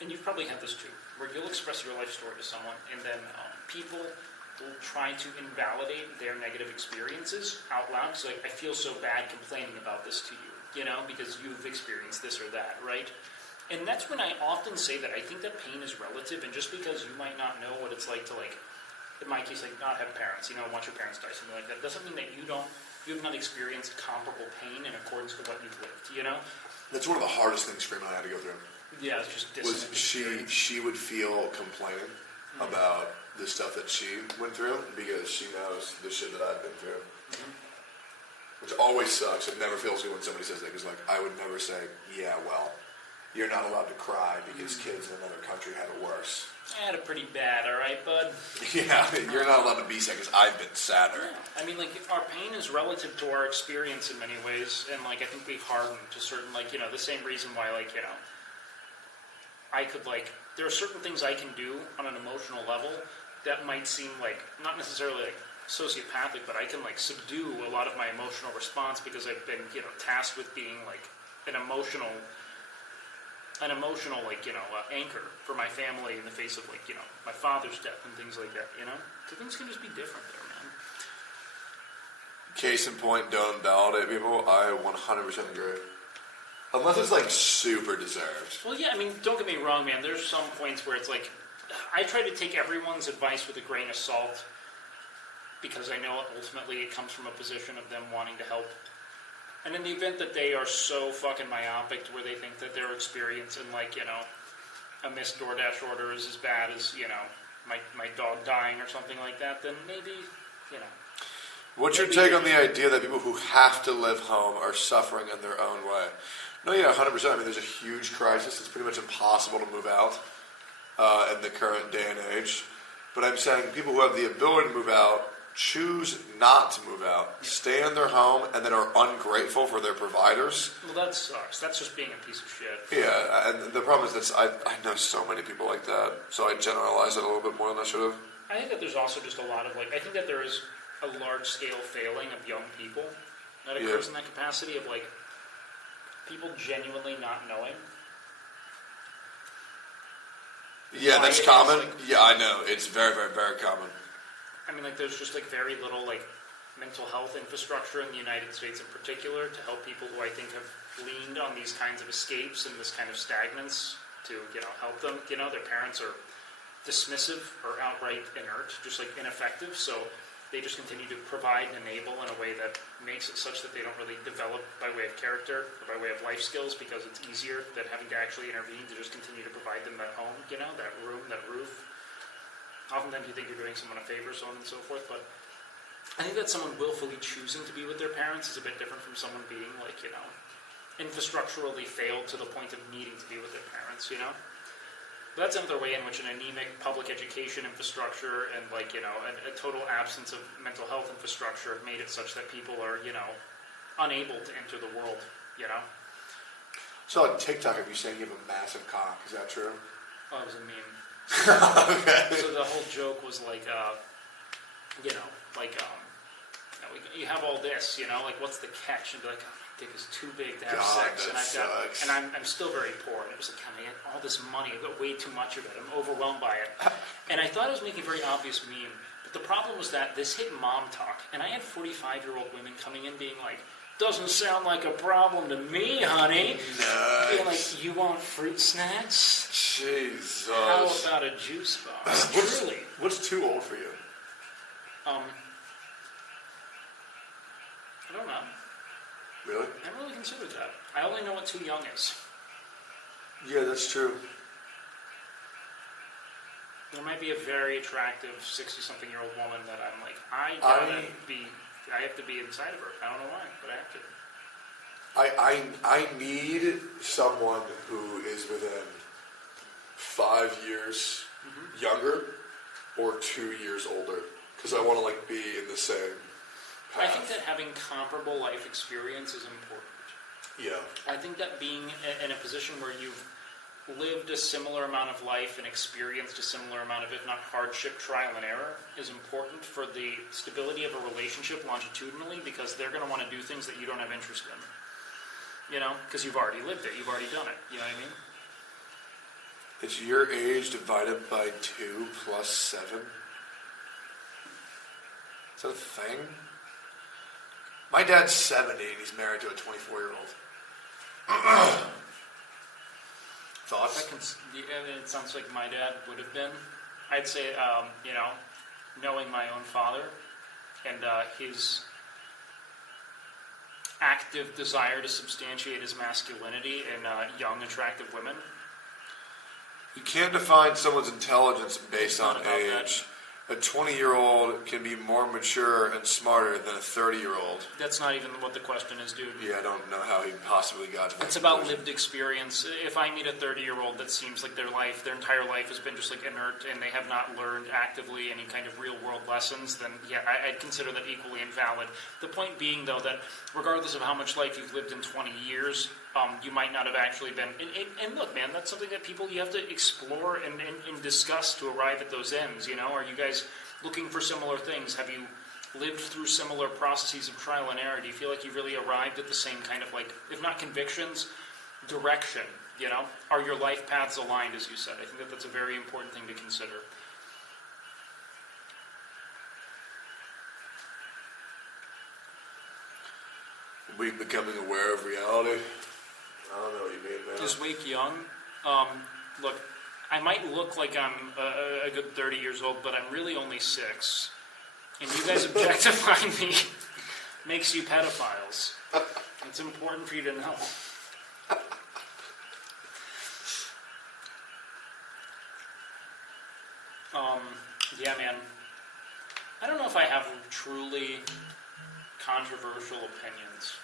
and you've probably had this too, where you'll express your life story to someone, and then people will try to invalidate their negative experiences out loud. Because like, I feel so bad complaining about this to you, you know, because you've experienced this or that, right? And that's when I often say that I think that pain is relative, and just because you might not know what it's like to, like, in my case, like, not have parents, you know, watch your parents die, something like that, doesn't mean that you have not experienced comparable pain in accordance with what you've lived, you know? That's one of the hardest things Scream and I had to go through. Yeah, it's just Was she would feel complaining about the stuff that she went through because she knows the shit that I've been through. Which always sucks. It never feels good when somebody says that, because like I would never say, yeah, well, you're not allowed to cry because kids in another country had it worse. I had it pretty bad, all right, bud? Yeah, you're not allowed to be sad because I've been sadder. Yeah. I mean, like, our pain is relative to our experience in many ways, and, like, I think we've hardened to certain, like, you know, the same reason why, like, you know, I could, like, there are certain things I can do on an emotional level that might seem, like, not necessarily, like, sociopathic, but I can, like, subdue a lot of my emotional response because I've been, you know, tasked with being, like, an emotional, like, you know, anchor for my family in the face of, like, you know, my father's death and things like that, you know? So things can just be different there, man. Case in point, don't validate people. I 100% agree. Unless it's, like, super deserved. Well, yeah, I mean, don't get me wrong, man. There's some points where it's like, I try to take everyone's advice with a grain of salt because I know ultimately it comes from a position of them wanting to help. And in the event that they are so fucking myopic to where they think that their experience in, like, you know, a missed DoorDash order is as bad as, you know, my dog dying or something like that, then maybe, you know. What's your take on the idea that people who have to live home are suffering in their own way? No, yeah, 100%. I mean, there's a huge crisis. It's pretty much impossible to move out in the current day and age. But I'm saying people who have the ability to move out choose not to move out, stay in their home, and then are ungrateful for their providers. Well, that sucks. That's just being a piece of shit. Yeah, and the problem is that I know so many people like that, so I generalize it a little bit more than I should have. I think that there's also just a lot of, like, I think that there is a large-scale failing of young people that occurs in that capacity of, like, people genuinely not knowing. Yeah, that's common. Yeah, I know. It's very, very, very common. I mean, like, there's just, like, very little, like, mental health infrastructure in the United States in particular to help people who I think have leaned on these kinds of escapes and this kind of stagnance to, you know, help them. You know, their parents are dismissive or outright inert, just, like, ineffective, so they just continue to provide and enable in a way that makes it such that they don't really develop by way of character or by way of life skills because it's easier than having to actually intervene to just continue to provide them that home, you know, that room, that roof. Oftentimes you think you're doing someone a favor, so on and so forth, but I think that someone willfully choosing to be with their parents is a bit different from someone being, like, you know, infrastructurally failed to the point of needing to be with their parents, you know? But that's another way in which an anemic public education infrastructure and, like, you know, a total absence of mental health infrastructure have made it such that people are, you know, unable to enter the world, you know? So on TikTok, if you saying you have a massive cock, is that true? Oh, it was a meme. Okay. So the whole joke was like, you know, like, you have all this, you know, like, what's the catch? And be like, oh, my dick is too big to have sex, and I'm still very poor. And it was like, I get all this money, I've got way too much of it, I'm overwhelmed by it. And I thought I was making a very obvious meme, but the problem was that this hit mom talk, and I had 45-year-old women coming in being like, doesn't sound like a problem to me, honey. Nice. Being like, you want fruit snacks? Jesus. How about a juice box? Truly. What's too old for you? I don't know. Really? I haven't really considered that. I only know what too young is. Yeah, that's true. There might be a very attractive 60-something-year-old woman that I'm like, I have to be inside of her. I don't know why, but I have to. I need someone who is within 5 years younger or 2 years older, because I want to, like, be in the same path. I think that having comparable life experience is important. Yeah. I think that being in a position where you've lived a similar amount of life and experienced a similar amount of, if not hardship, trial and error is important for the stability of a relationship longitudinally, because they're going to want to do things that you don't have interest in. You know, because you've already lived it, you've already done it. You know what I mean? It's your age divided by 2 plus 7. Is that a thing? My dad's 70 and he's married to a 24-year-old. Thoughts? It sounds like my dad would have been. I'd say, you know, knowing my own father and his active desire to substantiate his masculinity in young, attractive women. You can't define someone's intelligence based on It's not about age. A 20-year-old can be more mature and smarter than a 30-year-old. That's not even what the question is, dude. Yeah, I don't know how he possibly got to that It's about conclusion. lived experience. If I meet a 30-year-old that seems like their entire life has been just like inert, and they have not learned actively any kind of real-world lessons, then yeah, I'd consider that equally invalid. The point being, though, that regardless of how much life you've lived in 20 years, you might not have actually been... And look, man, that's something that you have to explore and discuss to arrive at those ends, you know? Are you guys looking for similar things? Have you lived through similar processes of trial and error? Do you feel like you've really arrived at the same kind of, like, if not convictions, direction, you know? Are your life paths aligned, as you said? I think that that's a very important thing to consider. We becoming aware of reality. I don't know what you mean, man. Is Wake young? Look, I might look like I'm a good 30 years old, but I'm really only 6. And you guys objectifying me makes you pedophiles. It's important for you to know. Yeah, man. I don't know if I have truly controversial opinions.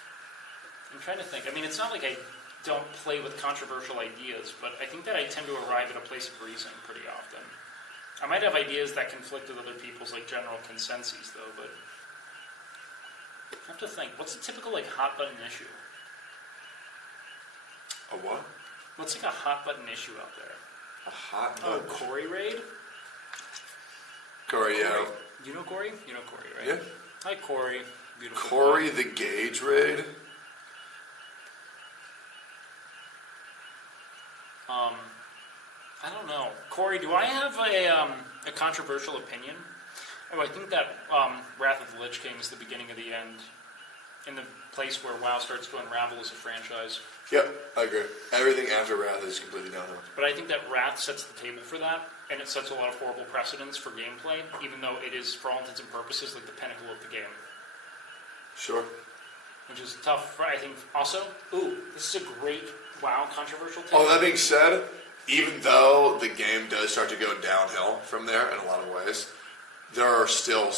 I'm trying to think. I mean, it's not like I don't play with controversial ideas, but I think that I tend to arrive at a place of reason pretty often. I might have ideas that conflict with other people's like general consensus, though, but I have to think. What's a typical like hot button issue? A what? What's like a hot button issue out there? A hot Oh, button. Corey raid? Corey, yeah. Corey. You know Corey? You know Corey, right? Yeah. Hi, Corey. Beautiful Corey boy. the Gauge Raid? I don't know. Corey, do I have a controversial opinion? Oh, I think that Wrath of the Lich King is the beginning of the end, in the place where WoW starts to unravel as a franchise. Yep, I agree. Everything after Wrath is completely downhill. But I think that Wrath sets the table for that, and it sets a lot of horrible precedents for gameplay, even though it is, for all intents and purposes, like the pinnacle of the game. Sure. Which is tough, I think. Also, this is a great WoW controversial take. Oh, that being said, even though the game does start to go downhill from there in a lot of ways, there are still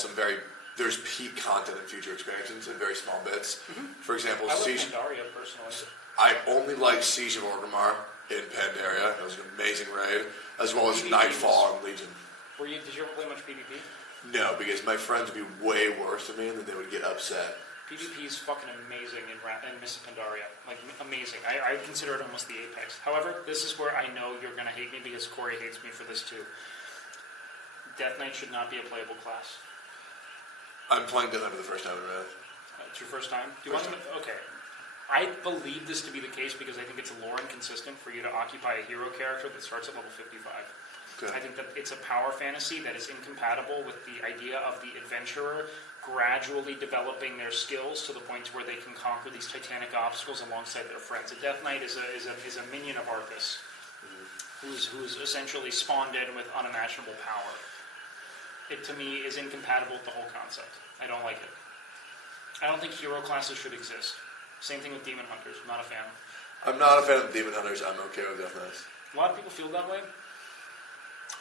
there's peak content in future expansions in very small bits. Mm-hmm. For example, I love Siege. Pandaria, personally. I only like Siege of Orgrimmar in Pandaria. It was an amazing raid, as well as PvP Nightfall and Legion. Did you ever play much PvP? No, because my friends would be way worse than me, and then they would get upset. PvP is fucking amazing in Miss Pandaria. Like, amazing. I consider it almost the apex. However, this is where I know you're going to hate me, because Corey hates me for this too. Death Knight should not be a playable class. I'm playing Death Knight for the first time in Wrath. It's your first time? Do you want to? Okay. I believe this to be the case because I think it's lore inconsistent for you to occupy a hero character that starts at level 55. Okay. I think that it's a power fantasy that is incompatible with the idea of the adventurer gradually developing their skills to the point where they can conquer these titanic obstacles alongside their friends. A Death Knight is a minion of Arthas, who's essentially spawned in with unimaginable power. It, to me, is incompatible with the whole concept. I don't like it. I don't think hero classes should exist. Same thing with Demon Hunters. I'm not a fan. I'm not a fan of Demon Hunters. I'm okay with Death Knights. A lot of people feel that way.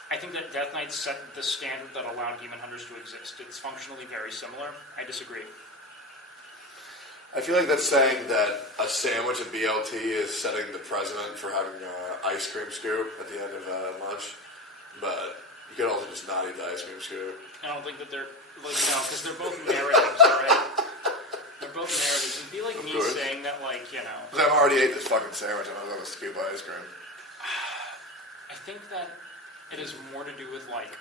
I think that Death Knight set the standard that allowed Demon Hunters to exist. It's functionally very similar. I disagree. I feel like that's saying that a sandwich at BLT is setting the precedent for having an ice cream scoop at the end of lunch, but you could also just not eat the ice cream scoop. I don't think that they're, like, no, because they're both narratives, alright? They're both narratives. It'd be like me saying that, like, you know... Because I've already ate this fucking sandwich and I was going to scoop of ice cream. think that it has more to do with like,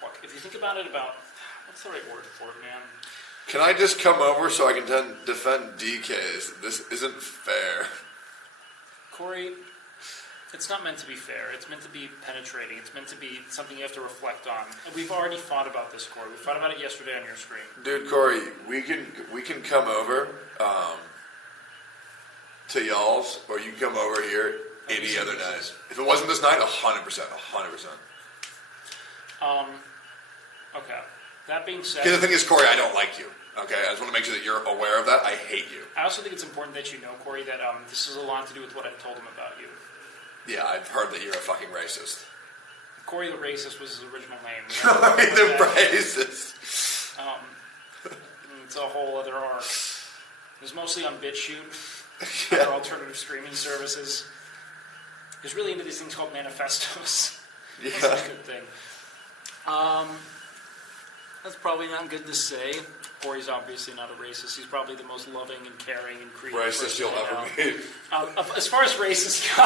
look, if you think about it, what's the right word for it, man? Can I just come over so I can defend DKs? This isn't fair. Corey, it's not meant to be fair. It's meant to be penetrating. It's meant to be something you have to reflect on. And we've already thought about this, Corey. We thought about it yesterday on your screen. Dude, Corey, we can come over to y'all's, or you can come over here any other night. If it wasn't this night, 100%. Okay. That being said... Because the thing is, Corey, I don't like you. Okay? I just want to make sure that you're aware of that. I hate you. I also think it's important that you know, Corey, that this has a lot to do with what I've told him about you. Yeah, I've heard that you're a fucking racist. Corey the Racist was his original name. Corey the Racist. It's a whole other arc. It was mostly on BitChute, Yeah. other alternative streaming services. He was really into these things called manifestos. Yeah. That's a good thing. That's probably not good to say. Corey's obviously not a racist. He's probably the most loving and caring and creative Racist person you'll I ever know. meet. As far as racists go...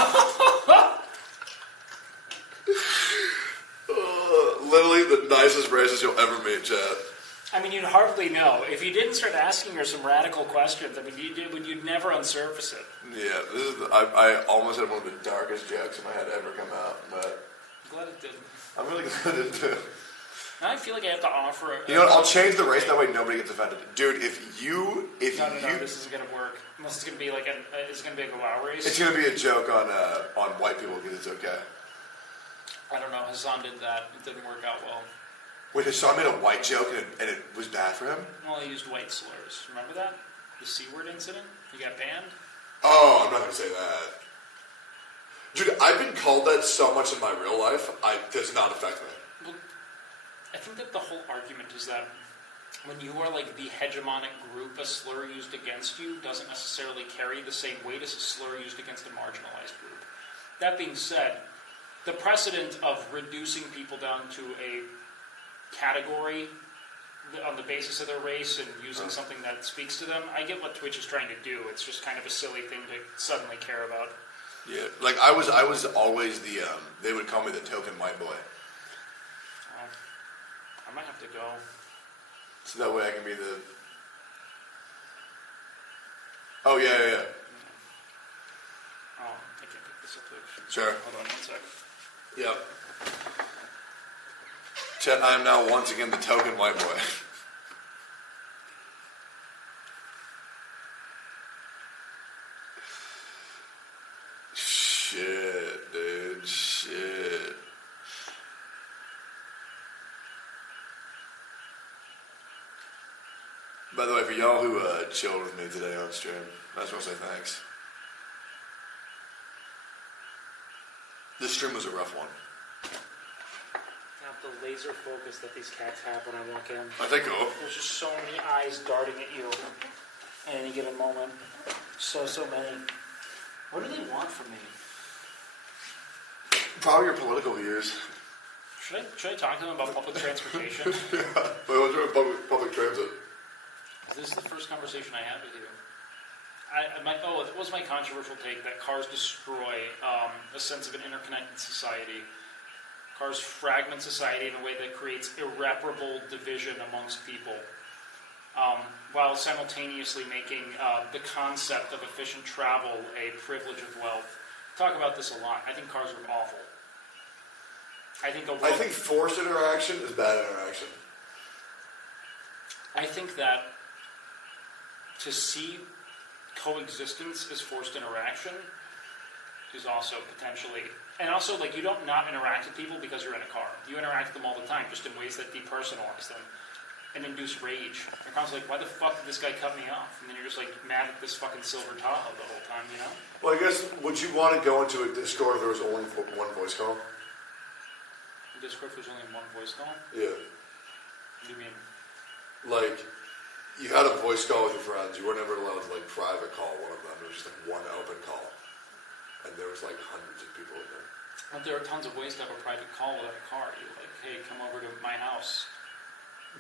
Literally the nicest racist you'll ever meet, Chad. I mean, you'd hardly know. If you didn't start asking her some radical questions, I mean, you'd never unsurface it. Yeah, this is I almost had one of the darkest jokes in my head ever come out, but I'm glad it didn't. I'm really glad it did. Now I feel like I have to offer... You know what, I'll change the race, that way nobody gets offended. Dude, if you... No, this isn't going to work. Unless it's going to be like it's going to be a wow race. It's going to be a joke on white people because it's okay. I don't know. Hassan did that. It didn't work out well. Wait, Hassan made a white joke and it was bad for him? Well, he used white slurs. Remember that? The C-word incident? He got banned? Oh, I'm not going to say that. Dude, I've been called that so much in my real life, it does not affect me. Well, I think that the whole argument is that when you are like the hegemonic group, a slur used against you doesn't necessarily carry the same weight as a slur used against a marginalized group. That being said, the precedent of reducing people down to a category on the basis of their race and using something that speaks to them, I get what Twitch is trying to do. It's just kind of a silly thing to suddenly care about. Yeah, like I was always the, they would call me the token white boy. I might have to go. So that way I can be the... Oh, yeah. Oh, I can't pick this up, Twitch. Sure. Hold on 1 sec. Yep. Chet, I am now once again the token white boy. Shit, dude. Shit. By the way, for y'all who chilled with me today on stream, I just want to say thanks. This stream was a rough one. The laser focus that these cats have when I walk in. I think cool. There's just so many eyes darting at you at any given moment. So many. What do they want from me? Probably your political views. Should I talk to them about public transportation? Yeah. But what's wrong with public transit? This is the first conversation I had with you. It was my controversial take that cars destroy a sense of an interconnected society. Cars fragment society in a way that creates irreparable division amongst people, while simultaneously making the concept of efficient travel a privilege of wealth. Talk about this a lot. I think cars are awful. I think forced interaction is bad interaction. I think that to see coexistence as forced interaction is also potentially... And also, like, you don't not interact with people because you're in a car. You interact with them all the time, just in ways that depersonalize them and induce rage. You're constantly like, why the fuck did this guy cut me off? And then you're just, like, mad at this fucking silver Tahoe the whole time, you know? Well, I guess, would you want to go into a Discord if there was only one voice call? Discord was only one voice call? Yeah. What do you mean? Like, you had a voice call with your friends. You were never allowed to, like, private call one of them. It was just, like, one open call. And there was, like, hundreds of people in there. Well, there are tons of ways to have a private call without a car. You're like, hey, come over to my house.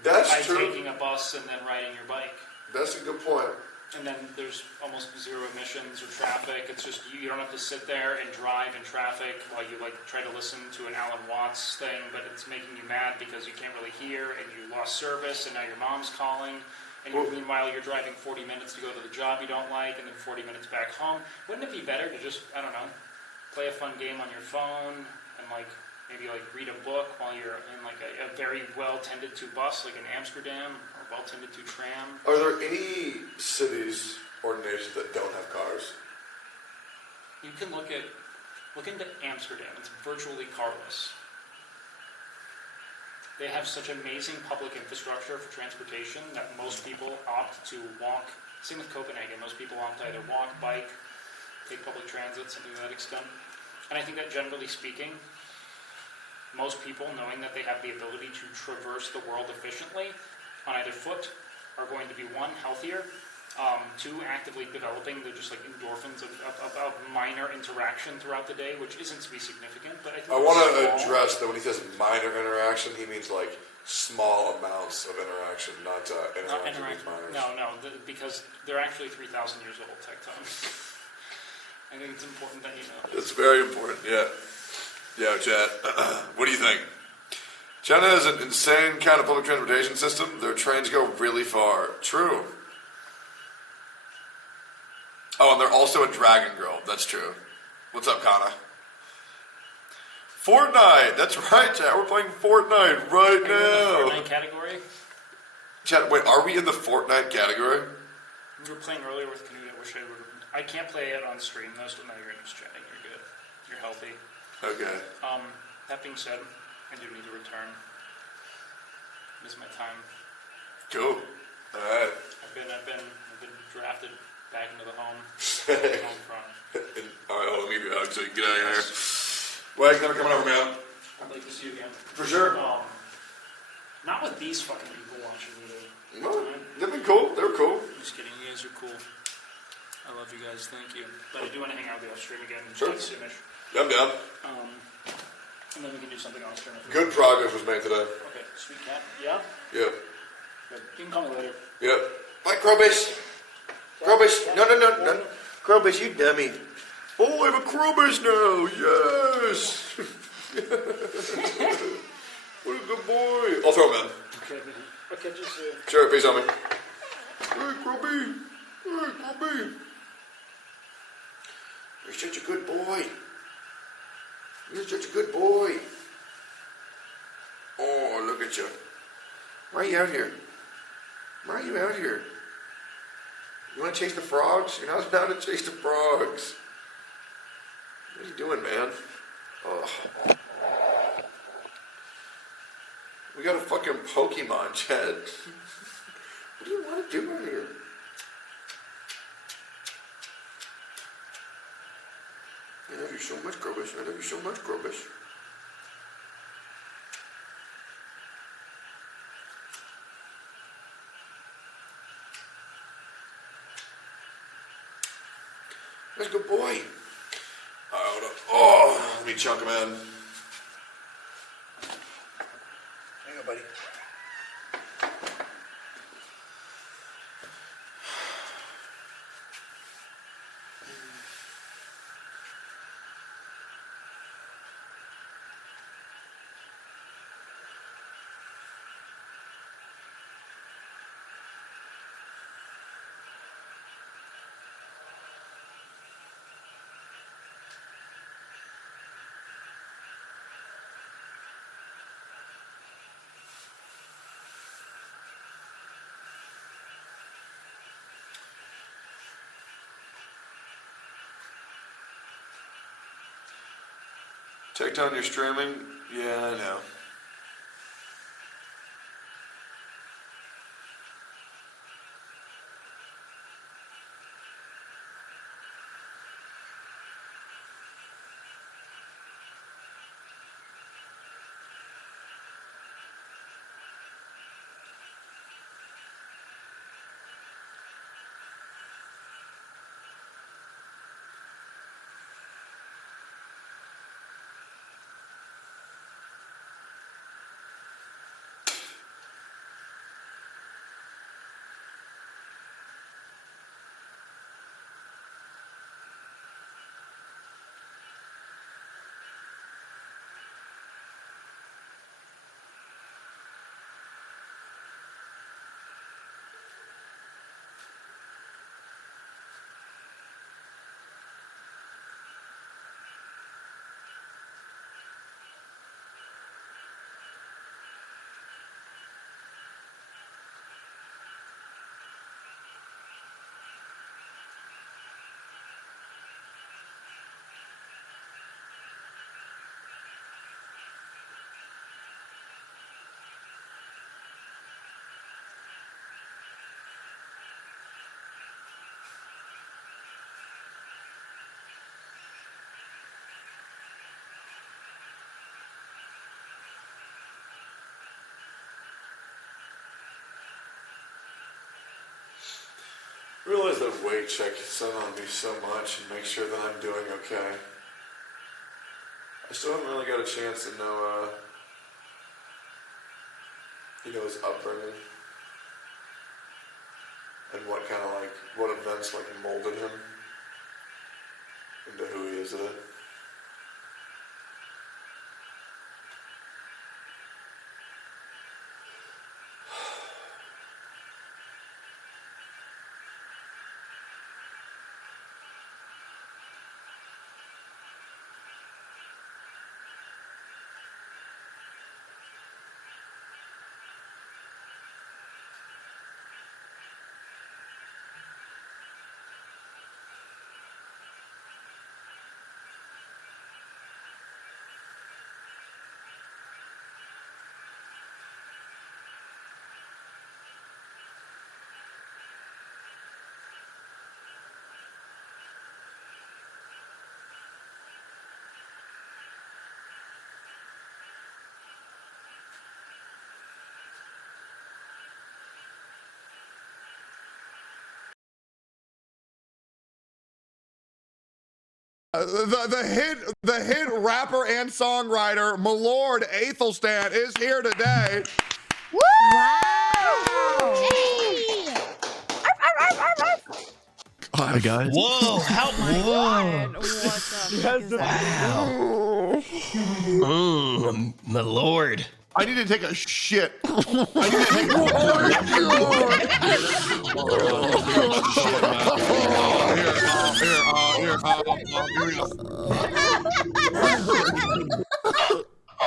That's by true. taking a bus and then riding your bike. That's a good point. And then there's almost zero emissions or traffic. It's just you don't have to sit there and drive in traffic while you like try to listen to an Alan Watts thing, but it's making you mad because you can't really hear and you lost service and now your mom's calling. And meanwhile, you're driving 40 minutes to go to the job you don't like and then 40 minutes back home. Wouldn't it be better to just, I don't know, play a fun game on your phone and like maybe like read a book while you're in like a very well-tended to bus like in Amsterdam or well-tended to tram? Are there any cities or nations that don't have cars? You can look into Amsterdam. It's virtually carless. They have such amazing public infrastructure for transportation that most people opt to walk. Same with Copenhagen. Most people opt to either walk, bike, take public transit, something to that extent. And I think that generally speaking, most people, knowing that they have the ability to traverse the world efficiently on either foot, are going to be, one, healthier, two, actively developing the just like endorphins of minor interaction throughout the day, which isn't to be significant, but I think I want to address that when he says minor interaction, he means like small amounts of interaction, not interaction with minors. No, because they're actually 3,000 years old, Tectone. I think it's important that you know this. It's very important, yeah. Yeah, Chad. What do you think? China has an insane kind of public transportation system. Their trains go really far. True. Oh, and they're also a Dragon Girl. That's true. What's up, Kana? Fortnite. That's right, Chad. We're playing Fortnite right now. Fortnite category? Chad, wait, are we in the Fortnite category? We were playing earlier with Canute. I wish I would have. I can't play it on stream, though, so now you're just chatting. You're good. You're healthy. Okay. That being said, I do need to return. This is my time. Cool. All right. I've been drafted back into the home front. All right, hold on, let me give you a hug so you can get out of here. Wait, never coming over, man. I'd like to see you again. For sure. Not with these fucking people watching me, though. Well, they've been cool. They were cool. Just kidding. You guys are cool. I love you guys. Thank you. But I do want to hang out with you off stream again. Sure. Soonish. I'm down. And then we can do something on stream. Good progress was made today. Okay, sweet cat. Yeah? Yep. Good. You can call me later. Yep. Bye, Crowbish. Crowbish. No. Crowbish, you dummy. Oh, I have a Crowbish now. Yes. What a good boy. I'll throw him in. Okay, I'll catch you soon. Sure, peace on me. Hey, Crowby. Hey, Crowby. You're such a good boy. You're such a good boy. Oh, look at you. Why are you out here? Why are you out here? You want to chase the frogs? You're not allowed to chase the frogs. What are you doing, man? Oh. We got a fucking Pokemon, Chad. What do you want to do out here? I love you so much, Grobish. I love you so much, Grobish. That's a good boy. Oh, let me chunk him in. Hang on, buddy. Tectone, you're streaming? Yeah, I know. I realize that weight check is in on me so much and make sure that I'm doing okay. I still haven't really got a chance to know, his upbringing. And what kind of what events molded him into who he is today. The hit rapper and songwriter Milord Athelstan is here today. Woo! Wow! Hey! Hi guys. Whoa! How? God, what the Wow! My lord! I need to take a shit. I need to take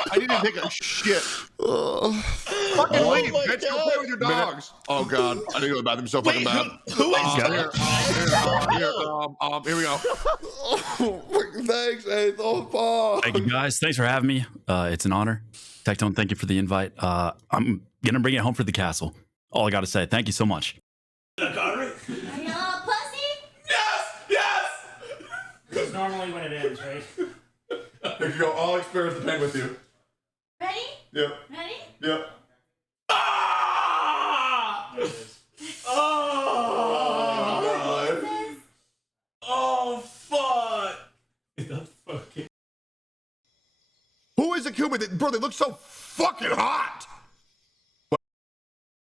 I need to take a shit. Fucking leave, bitch. Go play with your dogs. Oh god, I need to go to the bathroom so fucking bad. Who is Here we go. Thanks, Athel. Thank you guys. Thanks for having me. It's an honor. Tectone, thank you for the invite. I'm gonna bring it home for the castle. All I gotta say. Thank you so much. Hello, pussy? Yes! That's normally when it ends, right? Here you go. I'll experience the pain with you. Ready? Yep. Ready? Yep. There it is. Oh, fuck. Who is the Cuban? Bro, they look so fucking hot.